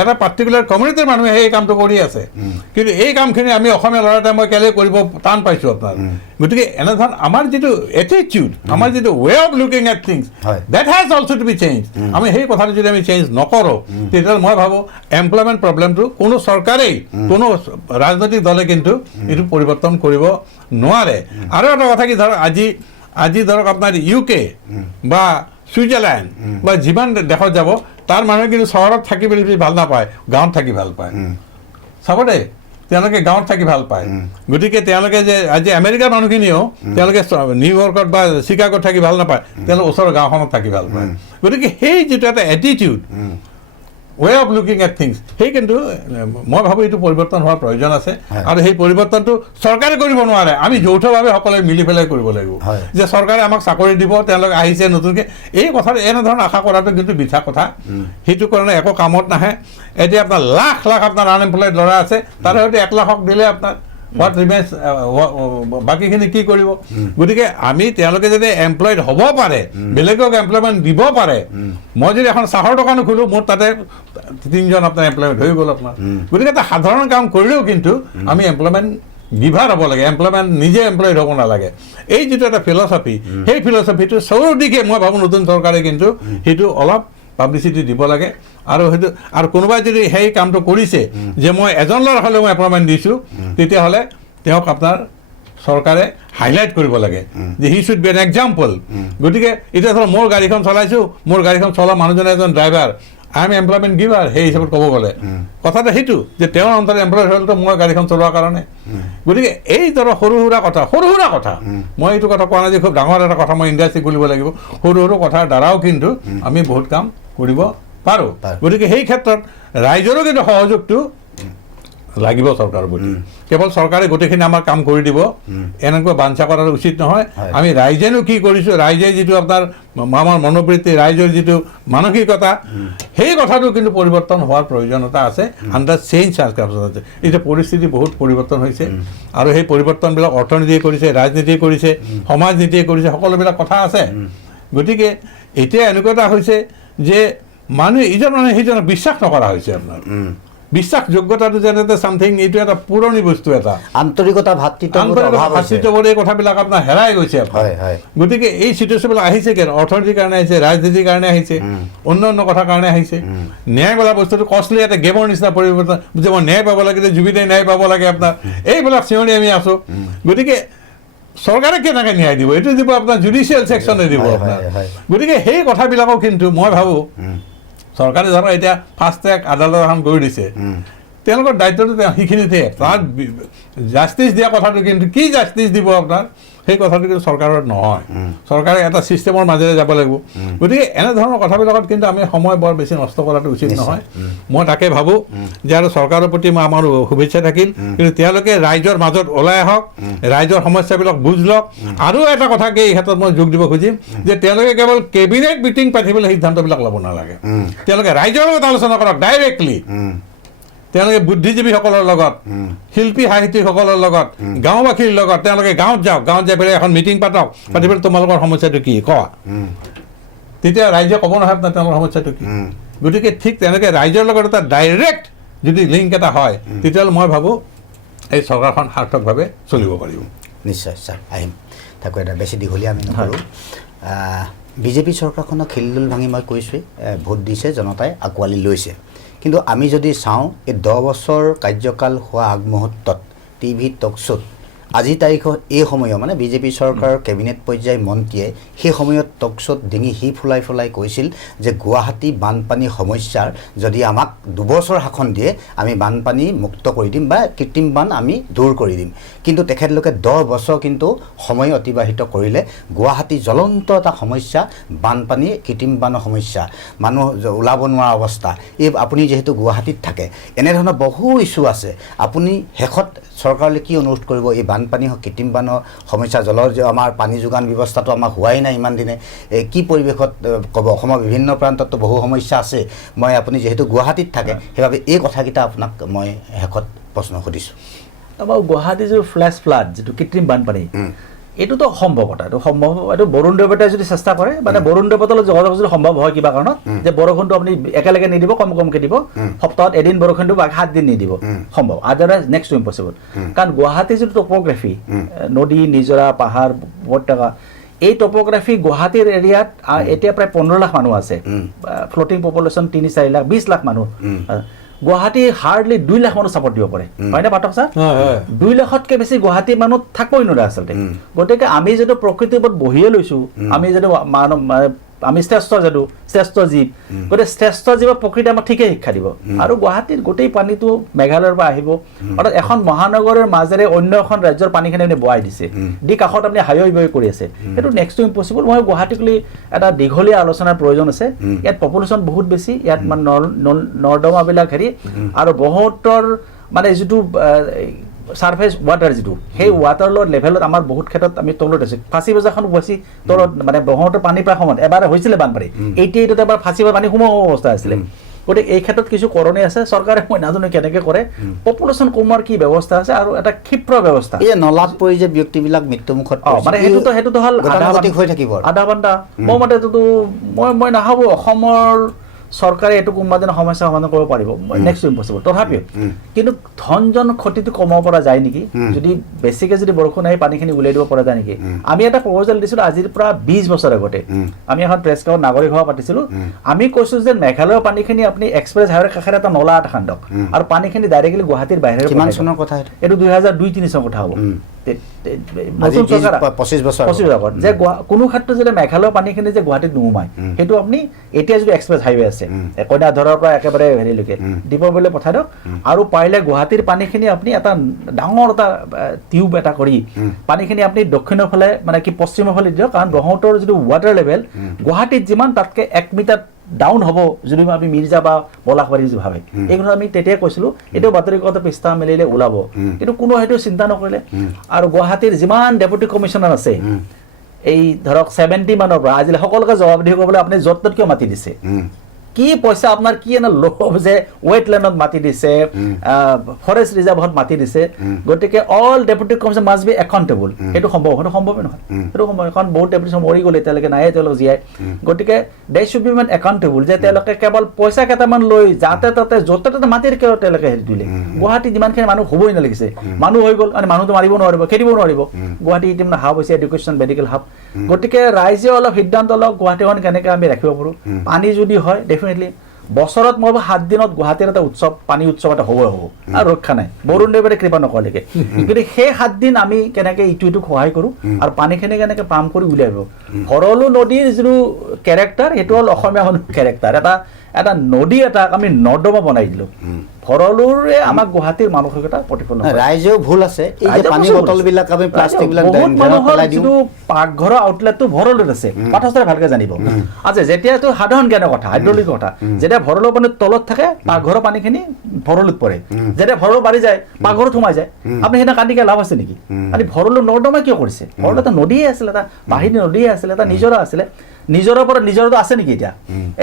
এটা পাৰ্টিকুলাৰ কমিউনিটিৰ মানুহে এই কামটো কৰি আছে কিন্তু এই কামখিনি আমি অসমীয়া ল'ৰা এটাই মই কেলৈ কৰিব টান পাইছোঁ আপোনাৰ গতিকে এনেধৰণ আমাৰ যিটো এটিটিউড আমাৰ যিটো way of looking at things that has also' to be change আমি সেই কথাটো যদি আমি চেঞ্জ নকৰোঁ তেতিয়াহ'লে মই ভাবোঁ এমপ্লয়মেণ্ট প্ৰব্লেমটো কোনো চৰকাৰেই কোনো ৰাজনৈতিক দলে কিন্তু এইটো পৰিৱৰ্তন কৰিব নোৱাৰে আৰু এটা কথা কি ধৰক আজি ধৰক আপোনাৰ UK বা ছুইজাৰলেণ্ড বা যিমান দেশত যাব তাৰ মানুহে কিন্তু চহৰত থাকি বুলি ভাল নাপায়, গাঁৱত থাকি ভাল পায়। চাব দেই, তেওঁলোকে গাঁৱত থাকি ভাল পায়। গতিকে তেওঁলোকে যে আজি আমেৰিকাৰ মানুহখিনিও তেওঁলোকে নিউয়ৰ্কত বা চিকাগোত থাকি ভাল নাপায়, তেওঁলোকে ওচৰৰ গাঁওখনত থাকি ভাল পায়। গতিকে সেই যিটো এটা attitude, way of looking at things, সেই কিন্তু মই ভাবোঁ এইটো পৰিৱৰ্তন হোৱাৰ প্ৰয়োজন আছে। আৰু সেই পৰিৱৰ্তনটো চৰকাৰে কৰিব নোৱাৰে, আমি যৌথভাৱে সকলোৱে মিলি পেলাই কৰিব লাগিব। যে চৰকাৰে আমাক চাকৰি দিব, তেওঁলোকে আহিছে নতুনকৈ, এই কথাটো এনেধৰণৰ আশা কৰাটো কিন্তু মিছা কথা। সেইটো কাৰণে একো কামত নাহে। এতিয়া আপোনাৰ লাখ লাখ আপোনাৰ আনএমপ্লয়েড ল'ৰা আছে, তাৰে হয়তো 1 লাখক দিলে আপোনাৰ হোৱাট ৰিমেইনছ, বাকীখিনি কি কৰিব? গতিকে আমি তেওঁলোকে যদি এমপ্লয়েড হ'ব পাৰে, বেলেগক এমপ্লয়মেণ্ট দিব পাৰে, মই যদি এখন চাহৰ দোকানো খোলোঁ, মোৰ তাতে 3জন আপোনাৰ এমপ্লয়মেণ্ট হৈ গ'ল আপোনাৰ। গতিকে এটা সাধাৰণ কাম কৰিলেও কিন্তু আমি এমপ্লয়মেণ্ট গিভাৰ হ'ব লাগে, এমপ্লয়মেণ্ট নিজে এমপ্লয়েড হ'ব নালাগে। এই যিটো এটা ফিলচফি, সেই ফিলচফিটো চৌদিশে মই ভাবোঁ নতুন চৰকাৰে কিন্তু সেইটো অলপ পাব্লিচিটি দিব লাগে। আৰু সেইটো আৰু কোনোবাই যদি সেই কামটো কৰিছে যে মই এজন ল'ৰা হ'লেও মই এপইণ্টমেণ্ট দিছোঁ, তেতিয়াহ'লে তেওঁক আপোনাৰ চৰকাৰে হাইলাইট কৰিব লাগে যে he should be an example. গতিকে এতিয়া ধৰক মোৰ গাড়ীখন চলাইছোঁ, মোৰ গাড়ীখন চলোৱা মানুহজন এজন driver, I am employment giver, সেই হিচাপত ক'ব গ'লে কথাটো সেইটো যে তেওঁৰ অন্তৰত এমপ্লয়েড হ'লতো মই গাড়ীখন চলোৱাৰ কাৰণে। গতিকে এই ধৰক সৰু সুৰা কথা, মই এইটো কথা কোৱা নাই যে খুব ডাঙৰ এটা কথা মই ইণ্ডাষ্ট্ৰি খুলিব লাগিব, সৰু সৰু কথাৰ দ্বাৰাও কিন্তু আমি বহুত কাম কৰিব পাৰোঁ। গতিকে সেই ক্ষেত্ৰত ৰাইজৰো কিন্তু সহযোগটো লাগিব চৰকাৰৰ প্ৰতি। কেৱল চৰকাৰে গোটেইখিনি আমাৰ কাম কৰি দিব এনেকুৱা বাঞ্ছা কৰাটো উচিত নহয়। আমি ৰাইজেনো কি কৰিছোঁ, ৰাইজে যিটো আপোনাৰ আমাৰ মনোবৃত্তি, ৰাইজৰ যিটো মানসিকতা, সেই কথাটো কিন্তু পৰিৱৰ্তন হোৱাৰ প্ৰয়োজনীয়তা আছে। আণ্ডাৰ চেঞ্জ আছে। এতিয়া পৰিস্থিতি বহুত পৰিৱৰ্তন হৈছে আৰু সেই পৰিৱৰ্তনবিলাক অৰ্থনীতিয়ে কৰিছে, ৰাজনীতিয়ে কৰিছে, সমাজ নীতিয়ে কৰিছে, সকলোবিলাক কথা আছে। গতিকে এতিয়া এনেকুৱা এটা হৈছে যে মানুহে ইজন মানুহে সিজনক বিশ্বাস নকৰা হৈছে। আপোনাৰ বিশ্বাসযোগ্যতাটো যেন এটা চামথিং, এইটো এটা পুৰণি বস্তু, এটা আন্তৰিকতা, ভাতৃত্ববোধ, এই কথাবিলাক আপোনাৰ হেৰাই গৈছে। গতিকে এই চিটুৱেশ্যনবিলাক আহিছে কিয়? অৰ্থনীতিৰ কাৰণে আহিছে, ৰাজনীতিৰ কাৰণে আহিছে, অন্য কথাৰ কাৰণে আহিছে। ন্যায় বোলা বস্তুটো কষ্টলি এটা গেমৰ নিচিনা পৰিৱৰ্তন, যে মই ন্যায় পাব লাগে, জুবিনে ন্যায় পাব লাগে, আপোনাৰ এইবিলাক চিঞৰি আমি আছোঁ। গতিকে চৰকাৰে কেনেকৈ ন্যায় দিব? এইটো দিব আপোনাৰ জুডিচিয়েল ছেকশ্যনে দিব আপোনাৰ। গতিকে সেই কথাবিলাকো কিন্তু মই ভাবোঁ চৰকাৰে ধৰক এতিয়া ফাষ্ট ট্ৰেক আদালত এখন কৰি দিছে, তেওঁলোকৰ দায়িত্বটো সেইখিনিতে। তাত জাষ্টিচ দিয়া কথাটো কিন্তু কি জাষ্টিচ দিব আপোনাৰ, সেই কথাটো কিন্তু চৰকাৰৰ নহয়। চৰকাৰে এটা ছিষ্টেমৰ মাজেৰে যাব লাগিব। গতিকে এনেধৰণৰ কথাবিলাকত কিন্তু আমি সময় বৰ বেছি নষ্ট কৰাটো উচিত নহয়। মই তাকে ভাবোঁ যে আৰু চৰকাৰৰ প্ৰতি মই আমাৰ শুভেচ্ছা থাকিল, কিন্তু তেওঁলোকে ৰাইজৰ মাজত ওলাই আহক, ৰাইজৰ সমস্যাবিলাক বুজ লওক। আৰু এটা কথাকে এই ক্ষেত্ৰত মই যোগ দিব খুজিম যে তেওঁলোকে কেৱল কেবিনেট মিটিং পাতিবলৈ সিদ্ধান্তবিলাক ল'ব নালাগে, তেওঁলোকে ৰাইজৰ লগত আলোচনা কৰক ডাইৰেক্টলি। তেওঁলোকে বুদ্ধিজীৱীসকলৰ লগত, শিল্পী সাহিত্যিকসকলৰ লগত, গাঁওবাসীৰ লগত তেওঁলোকে গাঁৱত যাওক, গাঁৱত যাই পেলাই এখন মিটিং পাতক, পাতি পেলাই তোমালোকৰ সমস্যাটো কি কোৱা। তেতিয়া ৰাইজে ক'ব নহয় আপোনাৰ তেওঁলোকৰ সমস্যাটো কি। গতিকে ঠিক তেনেকৈ ৰাইজৰ লগত এটা ডাইৰেক্ট যদি লিংক এটা হয়, তেতিয়াহ'লে মই ভাবোঁ এই চৰকাৰখন সাৰ্থকভাৱে চলিব পাৰিব। নিশ্চয় ছাৰ, আহিম তাকো এটা বেছি দীঘলীয়া আমি নকৰোঁ। বিজেপি চৰকাৰখনক শিলডোল ভাঙি মই কৈছোঁৱেই, ভোট দিছে, জনতাই আঁকোৱালি লৈছে। কিন্তু আমি যদি চাওঁ এই 10 বছৰ কাৰ্যকাল হোৱা আগমুহূৰ্তত টিভি টক শ্ব'ত আজি তাৰিখত এই সময়ত মানে বিজেপি চৰকাৰৰ কেবিনেট পৰ্যায়ৰ মন্ত্ৰীয়ে সেই সময়ত টক শ্ব'ত ডিঙি সি ফুলাই কৈছিল যে গুৱাহাটী বানপানী সমস্যাৰ যদি আমাক 2 বছৰ শাসন দিয়ে আমি বানপানী মুক্ত কৰি দিম বা কৃত্ৰিম বান আমি দূৰ কৰি দিম। কিন্তু তেখেতলোকে 10 বছৰ কিন্তু সময় অতিবাহিত কৰিলে। গুৱাহাটী জ্বলন্ত এটা সমস্যা, বানপানী, কৃত্ৰিম বানৰ সমস্যা, মানুহ ওলাব নোৱাৰা অৱস্থা। এই আপুনি যিহেতু গুৱাহাটীত থাকে, এনেধৰণৰ বহু ইছ্যু আছে। আপুনি শেষত চৰকাৰলৈ কি অনুৰোধ কৰিব? এই বানপানী হওক, কৃত্ৰিম বানৰ সমস্যা, আমাৰ পানী যোগান ব্যৱস্থাটো আমাৰ হোৱাই নাই ইমান দিনে, কি পৰিৱেশত ক'ব? অসমৰ বিভিন্ন প্ৰান্তততো বহু সমস্যা আছে। মই আপুনি যিহেতু গুৱাহাটীত থাকে, সেইবাবে এই কথাকেইটা আপোনাক মই শেষত প্ৰশ্ন সুধিছোঁ। আমাৰ গুৱাহাটীৰ যিটো ফ্লেছ ফ্লাড, যিটো কৃত্ৰিম বানপানী, এইটোতো সম্ভৱতা, এইটো বৰুণ দেৱতাই যদি চেষ্টা কৰে, মানে বৰুণ দেৱতাৰ যোগাযোগ যদি সম্ভৱ হয় কিবা কাৰণত, যে বৰষুণটো আপুনি একেলগে নিদিব, কমকৈ দিব, সপ্তাহত এদিন বৰষুণ দিব, 7 দিন নিদিব, সম্ভৱ। Otherwise next to impossible. কাৰণ গুৱাহাটীৰ যিটো টপ'গ্ৰাফি, নদী, নিজৰা, পাহাৰ, উপত্যকা, এই টপ'গ্ৰাফি গুৱাহাটীৰ এৰিয়াত এতিয়া প্ৰায় 15 লাখ মানুহ আছে, ফ্লটিং পপুলেশ্যন 3-4 লাখ, 20 লাখ মানুহ। গুৱাহাটী হাৰ্ডলি 2 লাখ মানুহ ছাপৰ্ট দিব পাৰে হয়নে পাঠক ছাৰ হয়, হয়। 2 লাখতকৈ বেছি গুৱাহাটী মানুহ থাকিবই নোৱাৰে আচলতে গতিকে আমি যিটো প্ৰকৃতিৰ ওপৰত বহিয়ে লৈছোঁ আমি যিটো আমি শ্ৰেষ্ঠ জীৱ গতিকে শ্ৰেষ্ঠ জীৱ প্ৰকৃতি আমাক ঠিকেই শিক্ষা দিব আৰু গুৱাহাটীৰ গোটেই পানীটো মেঘালয়ৰ পৰা আহিব অৰ্থাৎ এখন মহানগৰৰ মাজেৰে অন্য এখন ৰাজ্যৰ পানীখিনি আপুনি বহাই দিছে দি কাষত আপুনি হাইৱে বৈ কৰি আছে সেইটো নেক্সট টু ইম্পচিবল মই গুৱাহাটীক লৈ এটা দীঘলীয়া আলোচনাৰ প্ৰয়োজন আছে ইয়াত পপুলেশ্যন বহুত বেছি ইয়াত মানে নৰ্দমাবিলাক হেৰি আৰু বহুতৰ মানে যিটো সাৰফেচ ৱাটাৰ যিটো সেই ৱাটাৰৰ লেভেলত আমাৰ বহুত ক্ষেত্ৰত আমি তলত আছোঁ ফাঁচি বজাৰখন বেছি তলত মানে ব্ৰহ্মপুত্ৰৰ পানী প্ৰায় সময়ত এবাৰ হৈছিলে বানপানী 88ত এবাৰ ফাঁচি পানী সোমাব অৱস্থা আছিলে গতিকে এই ক্ষেত্ৰত কিছু কৰণীয় আছে চৰকাৰে মই নাজানো কেনেকৈ কৰে পপুলেশ্যন কমোৱাৰ কি ব্যৱস্থা আছে আৰু এটা ক্ষিপ্ৰ ব্যৱস্থা এই নলাত পৰি যে ব্যক্তিবিলাক মৃত্যুমুখত মানে সেইটোতো হ'ল হৈ থাকিব আধা ঘণ্টা মোৰ মতে এইটোতো মই নাভাবোঁ অসমৰ চৰকাৰে এইটো কোনোবা দিনা সমস্যা সমাধান কৰিব পাৰিব নেক্সট ইম্পচিবল তথাপিও কিন্তু ধনজন ক্ষতিটো কমাব পৰা যায় নেকি যদি বেছিকৈ যদি বৰষুণ আহি পানীখিনি উলিয়াই দিব পৰা যায় নেকি আমি এটা প্ৰপ'জেল দিছিলোঁ আজিৰ পৰা 20 বছৰ আগতে আমি এখন প্ৰেছ ক্লাবত নাগৰিক সভা পাতিছিলোঁ আমি কৈছোঁ যে মেঘালয়ৰ পানীখিনি আপুনি এক্সপ্ৰেছ হাইৱেৰ কাষেৰে এটা নলা এটা খান্দক আৰু পানীখিনি ডাইৰেক্টলি গুৱাহাটীৰ বাহিৰে কিমান চনৰ কথা এইটো 2002-03 চনৰ কথা হ'ব নতুন চৰকাৰ 25 বছৰ আগত যে কোনো ক্ষেত্ৰত যদি মেঘালয়ৰ পানীখিনি যে গুৱাহাটীত নোসোমায় সেইটো আপুনি এতিয়া যদি এক্সপ্ৰেছ হাইৱে আছে কইনাধৰৰ পৰা একেবাৰে হেৰিলৈকে দীপৰ বিললৈ পঠাই দিয়ক আৰু পাৰিলে গুৱাহাটীৰ পানীখিনি আপুনি এটা ডাঙৰ এটা টিউব এটা কৰি পানীখিনি আপুনি দক্ষিণৰ ফালে মানে কি পশ্চিমৰ ফালে দিয়ক কাৰণ ব্ৰহ্মপুত্ৰৰ যিটো ৱাটাৰ লেভেল গুৱাহাটীত যিমান তাতকৈ 1 মিটাৰ ডাউন হ'ব যদি আমি মিৰ্জা বা পলাশবাৰী যদি ভাবে এই কথা আমি তেতিয়াই কৈছিলোঁ এইটো বাতৰিকাকত পৃষ্ঠা মেলিলে ওলাব কিন্তু কোনো সেইটো চিন্তা নকৰিলে আৰু গুৱাহাটীৰ যিমান ডেপুটি কমিশ্যনাৰ আছে এই ধৰক 70 মানৰ পৰা আজিলৈ সকলোকে জবাবদিহি কৰিবলৈ আপুনি য'ত ত'ত কিয় মাতি দিছে কি পইচা আপোনাৰ কি এনে লোভ যে ৱেটলেণ্ডত মাতি দিছে ফৰেষ্ট ৰিজাৰ্ভত মাতি দিছে গতিকে all deputy commission must B accountable সেইটো সম্ভৱে নহয় সেইটো সম্ভৱ কাৰণ বহুত ডেপুটি মৰি গ'লে এতিয়ালৈকে নাহে তেওঁলোক জীয়াই গতিকে they should be made accountable যে তেওঁলোকে কেৱল পইচা কেইটামান লৈ যাতে তাতে য'তে ত'তে মাটিৰ কিয় তেওঁলোকে হেৰি দিলে গুৱাহাটীত যিমানখিনি মানুহ হ'বই নালাগিছে মানুহ হৈ গ'ল মানে মানুহটো মাৰিব নোৱাৰিব খেদিব নোৱাৰিব গুৱাহাটী এতিয়া হাব হৈছে এডুকেশ্যন মেডিকেল হাব গতিকে ৰাইজে অলপ সিদ্ধান্ত লওক গুৱাহাটীখন কেনেকৈ আমি ৰাখিব পাৰোঁ পানী যদি হয় ডেফিনেটলি বছৰত মই 7 দিনত গুৱাহাটীৰ এটা উৎসৱ পানী উৎসৱ এটা হ'ব আৰু ৰক্ষা নাই বৰুণ দেৱৰে কৃপা নকৰালৈকে কিন্তু সেই 7 দিন আমি কেনেকৈ ইটোক সহায় কৰোঁ আৰু পানীখিনি কেনেকৈ পাম কৰি উলিয়াব ভৰলু নদীৰ যিটো কেৰেক্টাৰ সেইটো হ'ল অসমীয়া মানুহৰ কেৰেক্টাৰ এটা নদী এটাক আমি নৰ্দমা বনাই দিলোঁ ভৰলুৰে আমাক গুৱাহাটীৰ মানসিকতা প্ৰতিফলন ৰাইজেও ভুল আছে এই যে পানী বটলবিলাক আমি প্লাষ্টিকবিলাক বহুত মানুহৰ যিটো পাকঘৰৰ আউটলেটটো ভৰলুত আছে পাঠস্থানে ভালকৈ জানিব আচ্ছা যেতিয়াতো সাধাৰণ জ্ঞানৰ কথা হাইড্ৰলিকৰ কথা যেতিয়া ভৰলু পানী তলত থাকে পাকঘৰৰ পানীখিনি ভৰলুত পৰে যেতিয়া ভৰলু বাঢ়ি যায় পাকঘৰত সোমাই যায় আপুনি সেইদিনা কান্দিকে লাভ আছে নেকি আপুনি ভৰলু নৰ্দমা কিয় কৰিছে ভৰলু এটা নদীয়ে আছিলে এটা বাহিনী নদীয়ে আছিলে এটা নিজৰা আছিলে নিজৰৰ পৰা নিজৰটো আছে নেকি এতিয়া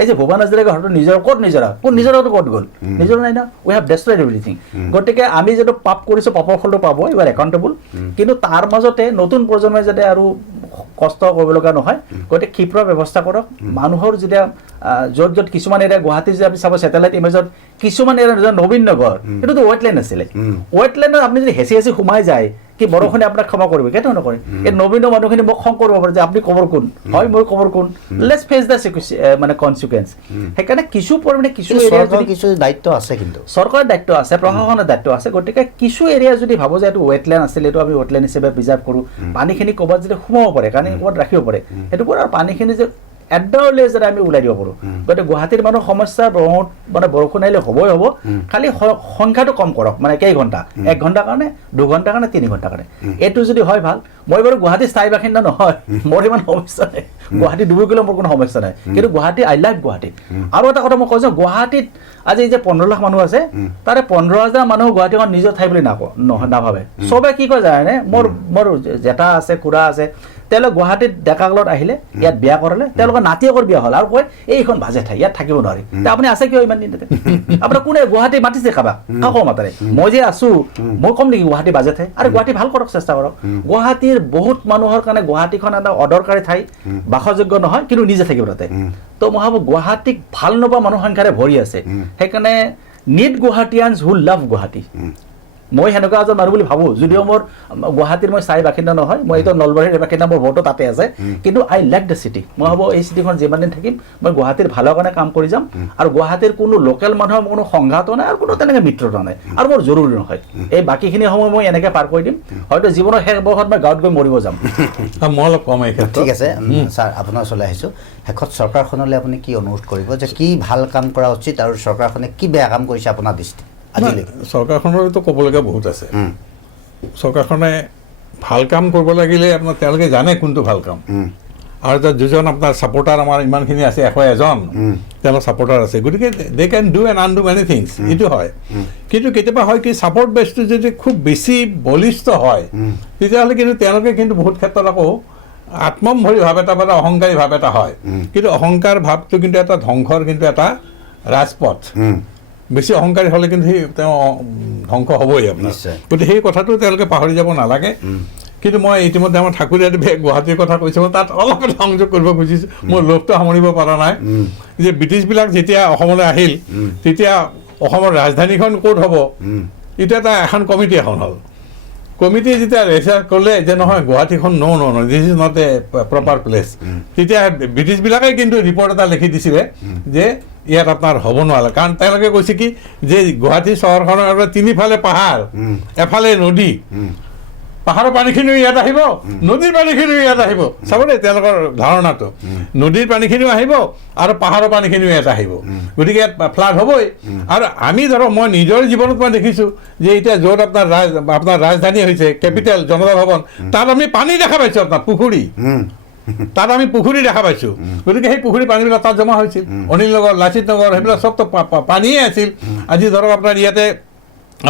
এই যে ভূৱান হাজৰিকাৰ ঘৰটো নিজৰ ক'ত নিজৰা কোন নিজৰটো ক'ত গ'ল নিজৰ নাই না উই হেভ ডেষ্ট্ৰয়ড এভৰিথিং গতিকে আমি যিটো পাপ কৰিছোঁ পাপৰ ফলটো পাব ইউ আৰ একাউণ্টেবল কিন্তু তাৰ মাজতে নতুন প্ৰজন্মই যাতে আৰু কষ্ট কৰিব লগা নহয় গতিকে ক্ষীপ্ৰ ব্যৱস্থা কৰক মানুহৰ যেতিয়া য'ত কিছুমান এৰিয়া গুৱাহাটীৰ যে আপুনি চাব ছেটেলাইট ইমেজত কিছুমান এৰিয়া নবীন নগৰ সেইটোতো ৱেটলেণ্ড আছিলে ৱেটলেণ্ডত আপুনি যদি হেঁচি সোমাই যায় কি বৰষুণে আপোনাক ক্ষমা কৰিব কেতিয়াও নকৰে এই নবীন মানুহখিনি মোক খং কৰিব পাৰে যে আপুনি খবৰ কোন হয় মোৰ খবৰ কোন লেটছ ফেচ দ্য মানে কনচিকুৱেঞ্চ সেইকাৰণে কিছু পৰিমাণে কিছু দায়িত্ব আছে কিন্তু চৰকাৰৰ দায়িত্ব আছে প্ৰশাসনৰ দায়িত্ব আছে গতিকে কিছু এৰিয়া যদি ভাবোঁ যে এইটো ৱেটলেণ্ড আছিলে এইটো আমি ৱেটলেণ্ড হিচাপে প্ৰিজাৰ্ভ কৰোঁ পানীখিনি ক'ৰবাত যদি সোমাব পাৰে কাৰণ ক'ৰবাত ৰাখিব পাৰে সেইটো পৰা আৰু পানীখিনি যে এডলে যাতে আমি ওলাই দিব পাৰোঁ গতিকে গুৱাহাটীৰ মানুহৰ সমস্যা মানে বৰষুণ আহিলে হ'বই হ'ব খালি সংখ্যাটো কম কৰক মানে কেই ঘণ্টা 1 ঘণ্টাৰ কাৰণে 2 ঘণ্টাৰ কাৰণে 3 ঘণ্টাৰ কাৰণে এইটো যদি হয় ভাল মই বাৰু গুৱাহাটীৰ স্থায়ী বাসিন্দা নহয় মোৰ ইমান সমস্যা নাই গুৱাহাটী ডুবি গ'লেও মোৰ কোনো সমস্যা নাই কিন্তু গুৱাহাটী আই লাভ গুৱাহাটী আৰু এটা কথা মই কৈছোঁ গুৱাহাটীত আজি যে 15 লাখ মানুহ আছে তাৰে 15,000 মানুহ গুৱাহাটীখন নিজৰ ঠাই বুলি নাভাবে চবে কি কয় জানেনে মোৰ জেঠা আছে খুৰা আছে তেওঁলোক গুৱাহাটীত ডেকাকালত আহিলে ইয়াত বিয়া কৰালে তেওঁলোকৰ নাতিয়েকৰ বিয়া হ'ল আৰু কয় এইখন বাজে ঠাই ইয়াত থাকিব নোৱাৰি আপুনি আছে কিয় ইমান দিন তাতে আপোনাৰ কোনে গুৱাহাটী মাতিছে খাবা কাকো মাতাৰে মই যে আছোঁ মই ক'ম নেকি গুৱাহাটী বাজে ঠাই আৰু গুৱাহাটী ভাল কৰক চেষ্টা কৰক গুৱাহাটীৰ বহুত মানুহৰ কাৰণে গুৱাহাটীখন এটা অদৰকাৰী ঠাই বাসযোগ্য নহয় কিন্তু নিজে থাকিব তাতে তো মই ভাবোঁ গুৱাহাটীক ভাল নোপোৱা মানুহ সংখ্যাৰে ভৰি আছে সেইকাৰণে নিড গুৱাহাটীয়ানছ হু লাভ গুৱাহাটী মই সেনেকুৱা এজন মানুহ বুলি ভাবোঁ, যদিও মোৰ গুৱাহাটীৰ মই স্থায়ী বাসিন্দা নহয়, মই এইটো নলবাৰীৰ বাসিন্দা, মোৰ ভোটো তাতে আছে, কিন্তু আই লাইক দ্য চিটি। মই ভাবোঁ এই চিটিখন যিমান দিন থাকিম মই গুৱাহাটীৰ ভালৰ কাৰণে কাম কৰি যাম, আৰু গুৱাহাটীৰ কোনো লোকেল মানুহৰ কোনো সংঘাতো নাই আৰু কোনো তেনেকৈ মিত্ৰতা নাই, আৰু মোৰ জৰুৰী নহয়। এই বাকীখিনি সময় মই এনেকৈ পাৰ কৰি দিম, হয়তো জীৱনৰ শেষ বয়সত মই গাঁৱত গৈ মৰিব যাম। মই অলপ কম এই ক্ষেত্ৰত। ঠিক আছে ছাৰ, আপোনাৰ ওচৰলৈ আহিছোঁ। শেষত চৰকাৰখনলৈ আপুনি কি অনুৰোধ কৰিব, যে কি ভাল কাম কৰা উচিত আৰু চৰকাৰখনে কি বেয়া কাম কৰিছে আপোনাৰ দৃষ্টিত আজিলৈকে? চৰকাৰখনৰতো ক'বলগীয়া বহুত আছে। চৰকাৰখনে ভাল কাম কৰিব লাগিলে আপোনাৰ তেওঁলোকে জানে কোনটো ভাল কাম, আৰু যিজন আপোনাৰ ছাপৰ্টাৰ আমাৰ ইমানখিনি আছে, 101জন তেওঁলোকৰ ছাপৰ্টাৰ আছে, গতিকে they can do and undo many things, এইটো হয়। কিন্তু কেতিয়াবা হয় কি, ছাপৰ্ট বেছটো যদি খুব বেছি বলিষ্ঠ হয় তেতিয়াহ'লে কিন্তু তেওঁলোকে কিন্তু বহুত ক্ষেত্ৰত আকৌ আত্মম্ভৰি ভাৱ এটা বা অহংকাৰী ভাৱ এটা হয়। কিন্তু অহংকাৰ ভাৱটো কিন্তু এটা ধ্বংসৰ কিন্তু এটা ৰাজপথ। বেছি অহংকাৰী হ'লে কিন্তু সেই তেওঁ ধ্বংস হ'বই আপোনাৰ। গতিকে সেই কথাটো তেওঁলোকে পাহৰি যাব নালাগে। কিন্তু মই ইতিমধ্যে আমাৰ ঠাকুৰীয়া গুৱাহাটীৰ কথা কৈছোঁ, মই তাত অলপ এটা সংযোগ কৰিব খুজিছোঁ, মোৰ লোভটো সামৰিব পৰা নাই। যে ব্ৰিটিছবিলাক যেতিয়া অসমলৈ আহিল তেতিয়া অসমৰ ৰাজধানীখন ক'ত হ'ব, এতিয়া এখন কমিটি এখন হ'ল। কমিটিয়ে যেতিয়া ৰিচাৰ্চ কৰিলে যে নহয় গুৱাহাটীখন no' this is not a proper place, তেতিয়া ব্ৰিটিছবিলাকে কিন্তু ৰিপৰ্ট এটা লিখি দিছিলে যে ইয়াত আপোনাৰ হ'ব নোৱাৰে। কাৰণ তেওঁলোকে কৈছে কি যে গুৱাহাটী চহৰখনৰ তিনিফালে পাহাৰ, এফালে নদী, পাহাৰৰ পানীখিনিও ইয়াত আহিব, নদীৰ পানীখিনিও ইয়াত আহিব। চাব দেই তেওঁলোকৰ ধাৰণাটো, নদীৰ পানীখিনিও আহিব আৰু পাহাৰৰ পানীখিনিও ইয়াত আহিব, গতিকে ইয়াত ফ্লাড হ'বই। আৰু আমি ধৰক মই নিজৰ জীৱনত মই দেখিছোঁ যে এতিয়া য'ত আপোনাৰ ৰাজধানী হৈছে কেপিটেল জনতা ভৱন, তাত আমি পানী দেখা পাইছোঁ, আপোনাৰ পুখুৰী, তাত আমি পুখুৰী দেখা পাইছোঁ। গতিকে সেই পুখুৰী পানীবিলাক তাত জমা হৈছিল, অনিল নগৰ, লাচিত নগৰ, সেইবিলাক চবতো পানীয়ে আছিল। আজি ধৰক আপোনাৰ ইয়াতে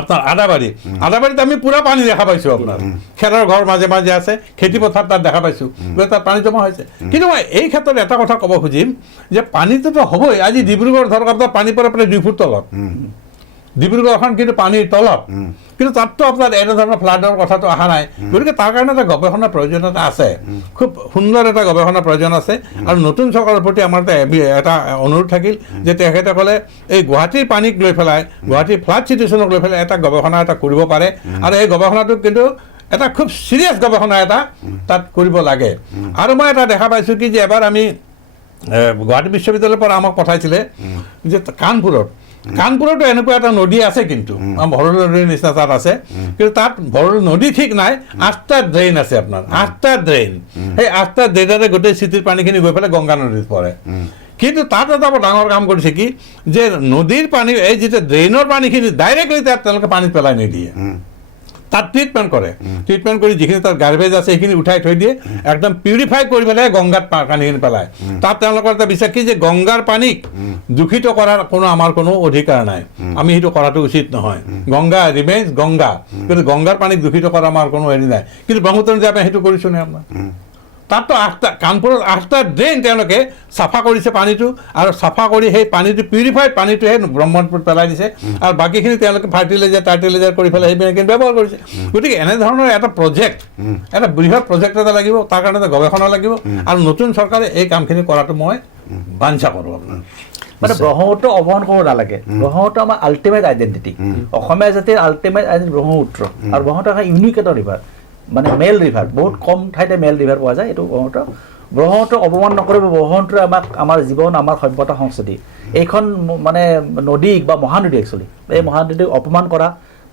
আপোনাৰ আদাবাৰীত আমি পুৰা পানী দেখা পাইছোঁ, আপোনাৰ খেৰৰ ঘৰ মাজে মাজে আছে, খেতি পথাৰ তাত দেখা পাইছোঁ, গতিকে তাত পানী জমা হৈছে। কিন্তু মই এই ক্ষেত্ৰত এটা কথা ক'ব খুজিম যে পানীটোতো হ'বই। আজি ডিব্ৰুগড় ধৰক আপোনাৰ পানী পৰে প্ৰায় 2 ফুট তলত, ডিব্ৰুগড়খন কিন্তু পানীৰ তলত, কিন্তু তাততো আপোনাৰ এনেধৰণৰ ফ্লাডৰ কথাটো অহা নাই। গতিকে তাৰ কাৰণে এটা গৱেষণাৰ প্ৰয়োজনীয়তা আছে, খুব সুন্দৰ এটা গৱেষণাৰ প্ৰয়োজন আছে। আৰু নতুন চৰকাৰৰ প্ৰতি আমাৰ এটা অনুৰোধ থাকিল যে তেখেতসকলে এই গুৱাহাটীৰ পানীক লৈ পেলাই, গুৱাহাটীৰ ফ্লাড চিটুৱেশ্যনক লৈ পেলাই এটা গৱেষণা এটা কৰিব পাৰে, আৰু এই গৱেষণাটো কিন্তু এটা খুব চিৰিয়াছ গৱেষণা এটা তাত কৰিব লাগে। আৰু মই এটা দেখা পাইছোঁ কি যে এবাৰ আমি গুৱাহাটী বিশ্ববিদ্যালয়ৰ পৰা আমাক পঠাইছিলে যে কানপুৰতো এনেকুৱা এটা নদী আছে, কিন্তু ভৰলু নদীৰ নিচিনা তাত আছে, কিন্তু তাত ভৰলু নদী ঠিক নাই, 8টা ড্ৰেইন আছে আপোনাৰ, 8টা ড্ৰেইন। সেই 8টা ড্ৰেইনতে গোটেই চিটিৰ পানীখিনি গৈ পেলাই গংগা নদীত পৰে। কিন্তু তাত এটা বৰ ডাঙৰ কাম কৰিছে কি যে নদীৰ পানী, এই যিটো ড্ৰেইনৰ পানীখিনি ডাইৰেক্টলি তাত তেওঁলোকে পানীত পেলাই নিদিয়ে, তাত ট্ৰিটমেণ্ট কৰে, ট্ৰিটমেণ্ট কৰি যিখিনি তাত গাৰ্বেজ আছে সেইখিনি উঠাই থৈ দিয়ে, একদম পিউৰিফাই কৰি পেলাই গংগাত পানীখিনি পেলায়। তাত তেওঁলোকৰ এটা বিশ্বাস কি যে গংগাৰ পানীক দূষিত কৰাৰ আমাৰ কোনো অধিকাৰ নাই, আমি সেইটো কৰাটো উচিত নহয়। গংগা ৰিমেইনছ গংগা, কিন্তু গংগাৰ পানীক দূষিত কৰা আমাৰ কোনো হেৰি নাই। কিন্তু ব্ৰহ্মপুত্ৰ নদী আমি সেইটো কৰিছোঁ নে আপোনাৰ? তাততো কানপুৰত 8টা ড্ৰেইন তেওঁলোকে চাফা কৰিছে পানীটো, আৰু চাফা কৰি সেই পানীটো পিউৰিফাইড পানীটোহে ব্ৰহ্মপুত্ৰত পেলাই দিছে, আৰু বাকীখিনি তেওঁলোকে টাৰ্টিলাইজাৰ কৰি পেলাই সেইবিলাক ব্যৱহাৰ কৰিছে। গতিকে এনেধৰণৰ এটা প্ৰজেক্ট, এটা বৃহৎ প্ৰজেক্ট এটা লাগিব, তাৰ কাৰণে এটা গৱেষণা লাগিব, আৰু নতুন চৰকাৰে এই কামখিনি কৰাটো মই বাঞ্ছা কৰোঁ আপোনাৰ। মানে ব্ৰহ্মপুত্ৰ অৱমান কৰিব নালাগে, ব্ৰহ্মপুত্ৰ আমাৰ আল্টিমেট আইডেণ্টিটি, অসমীয়া জাতিৰ আল্টিমেট আইডেণ্টিটি ব্ৰহ্মপুত্ৰ। আৰু ব্ৰহ্মপুত্ৰ এখন ইউনিক এটা ৰিভাৰ, মানে মেল ৰিভাৰ, বহুত কম ঠাইতে মেল ৰিভাৰ পোৱা যায়। এইটো ব্ৰহ্মপুত্ৰ অৱমান নকৰিব। ব্ৰহ্মপুত্ৰই আমাৰ জীৱন, আমাৰ সভ্যতা, সংস্কৃতি, এইখন মানে নদীক বা মহানদী, একচুৱেলি এই মহানদীক অপমান কৰা,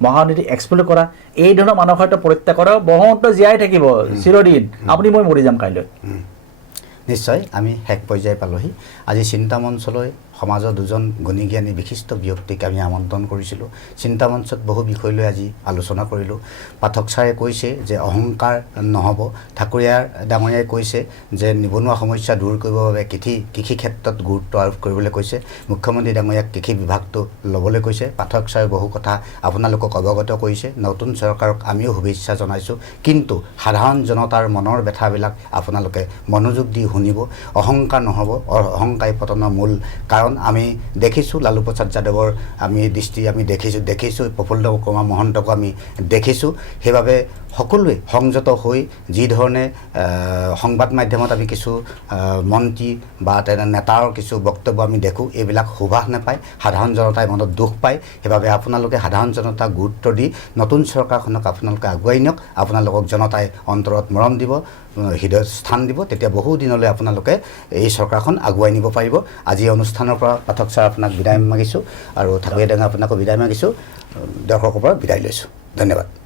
মহানদীক এক্সপ্লইট কৰা, এই ধৰণৰ মানসিকতা সৈতে পৰিত্যাগ কৰা। ব্ৰহ্মপুত্ৰ জীয়াই থাকিব চিৰদিন, আপুনি মই মৰি যাম কাইলৈ। নিশ্চয় আমি শেষ পৰ্যায় পালোহি। আজি চিন্তামঞ্চলৈ সমাজৰ 2জন গুণী জ্ঞানী বিশিষ্ট ব্যক্তিক আমি আমন্ত্ৰণ কৰিছিলোঁ। চিন্তামঞ্চত বহু বিষয় লৈ আজি আলোচনা কৰিলোঁ। পাঠক ছাৰে কৈছে যে অহংকাৰ নহ'ব, ঠাকুৰীয়া ডাঙৰীয়াই কৈছে যে নিবনুৱা সমস্যা দূৰ কৰিবৰ বাবে কৃষি ক্ষেত্ৰত গুৰুত্ব আৰোপ কৰিবলৈ কৈছে, মুখ্যমন্ত্ৰী ডাঙৰীয়াক কৃষি বিভাগটো ল'বলৈ কৈছে। পাঠক ছাৰে বহু কথা আপোনালোকক অৱগত কৰিছে। নতুন চৰকাৰক আমিও শুভেচ্ছা জনাইছোঁ, কিন্তু সাধাৰণ জনতাৰ মনৰ ব্যথাবিলাক আপোনালোকে মনোযোগ দি শুনিব। অহংকাৰ নহ'ব, অহংকাৰী পতনৰ মূল কাৰণ আমি দেখিছোঁ লালু প্ৰসাদ যাদৱৰ আমি দেখিছোঁ প্ৰফুল্ল কুমাৰ মহন্তকো আমি দেখিছোঁ। সেইবাবে সকলোৱে সংযত হৈ যি ধৰণে সংবাদ মাধ্যমত আমি কিছু মন্ত্ৰী বা তেনে নেতাৰ কিছু বক্তব্য আমি দেখোঁ, এইবিলাক সুভাষ নাপায়, সাধাৰণ জনতাই মনত দুখ পায়। সেইবাবে আপোনালোকে সাধাৰণ জনতাক গুৰুত্ব দি নতুন চৰকাৰখনক আপোনালোকে আগুৱাই নিয়ক। আপোনালোকক জনতাই অন্তৰত মৰম দিব, হৃদয়ত স্থান দিব, তেতিয়া বহু দিনলৈ আপোনালোকে এই চৰকাৰখন আগুৱাই নিব পাৰিব। আজি অনুষ্ঠানৰ পৰা পাঠক ছাৰ আপোনাক বিদায় মাগিছোঁ আৰু ঠাকুৰীয়া ডাঙৰ আপোনাকো বিদায় মাগিছোঁ। দৰ্শকৰ পৰা বিদায় লৈছোঁ। ধন্যবাদ।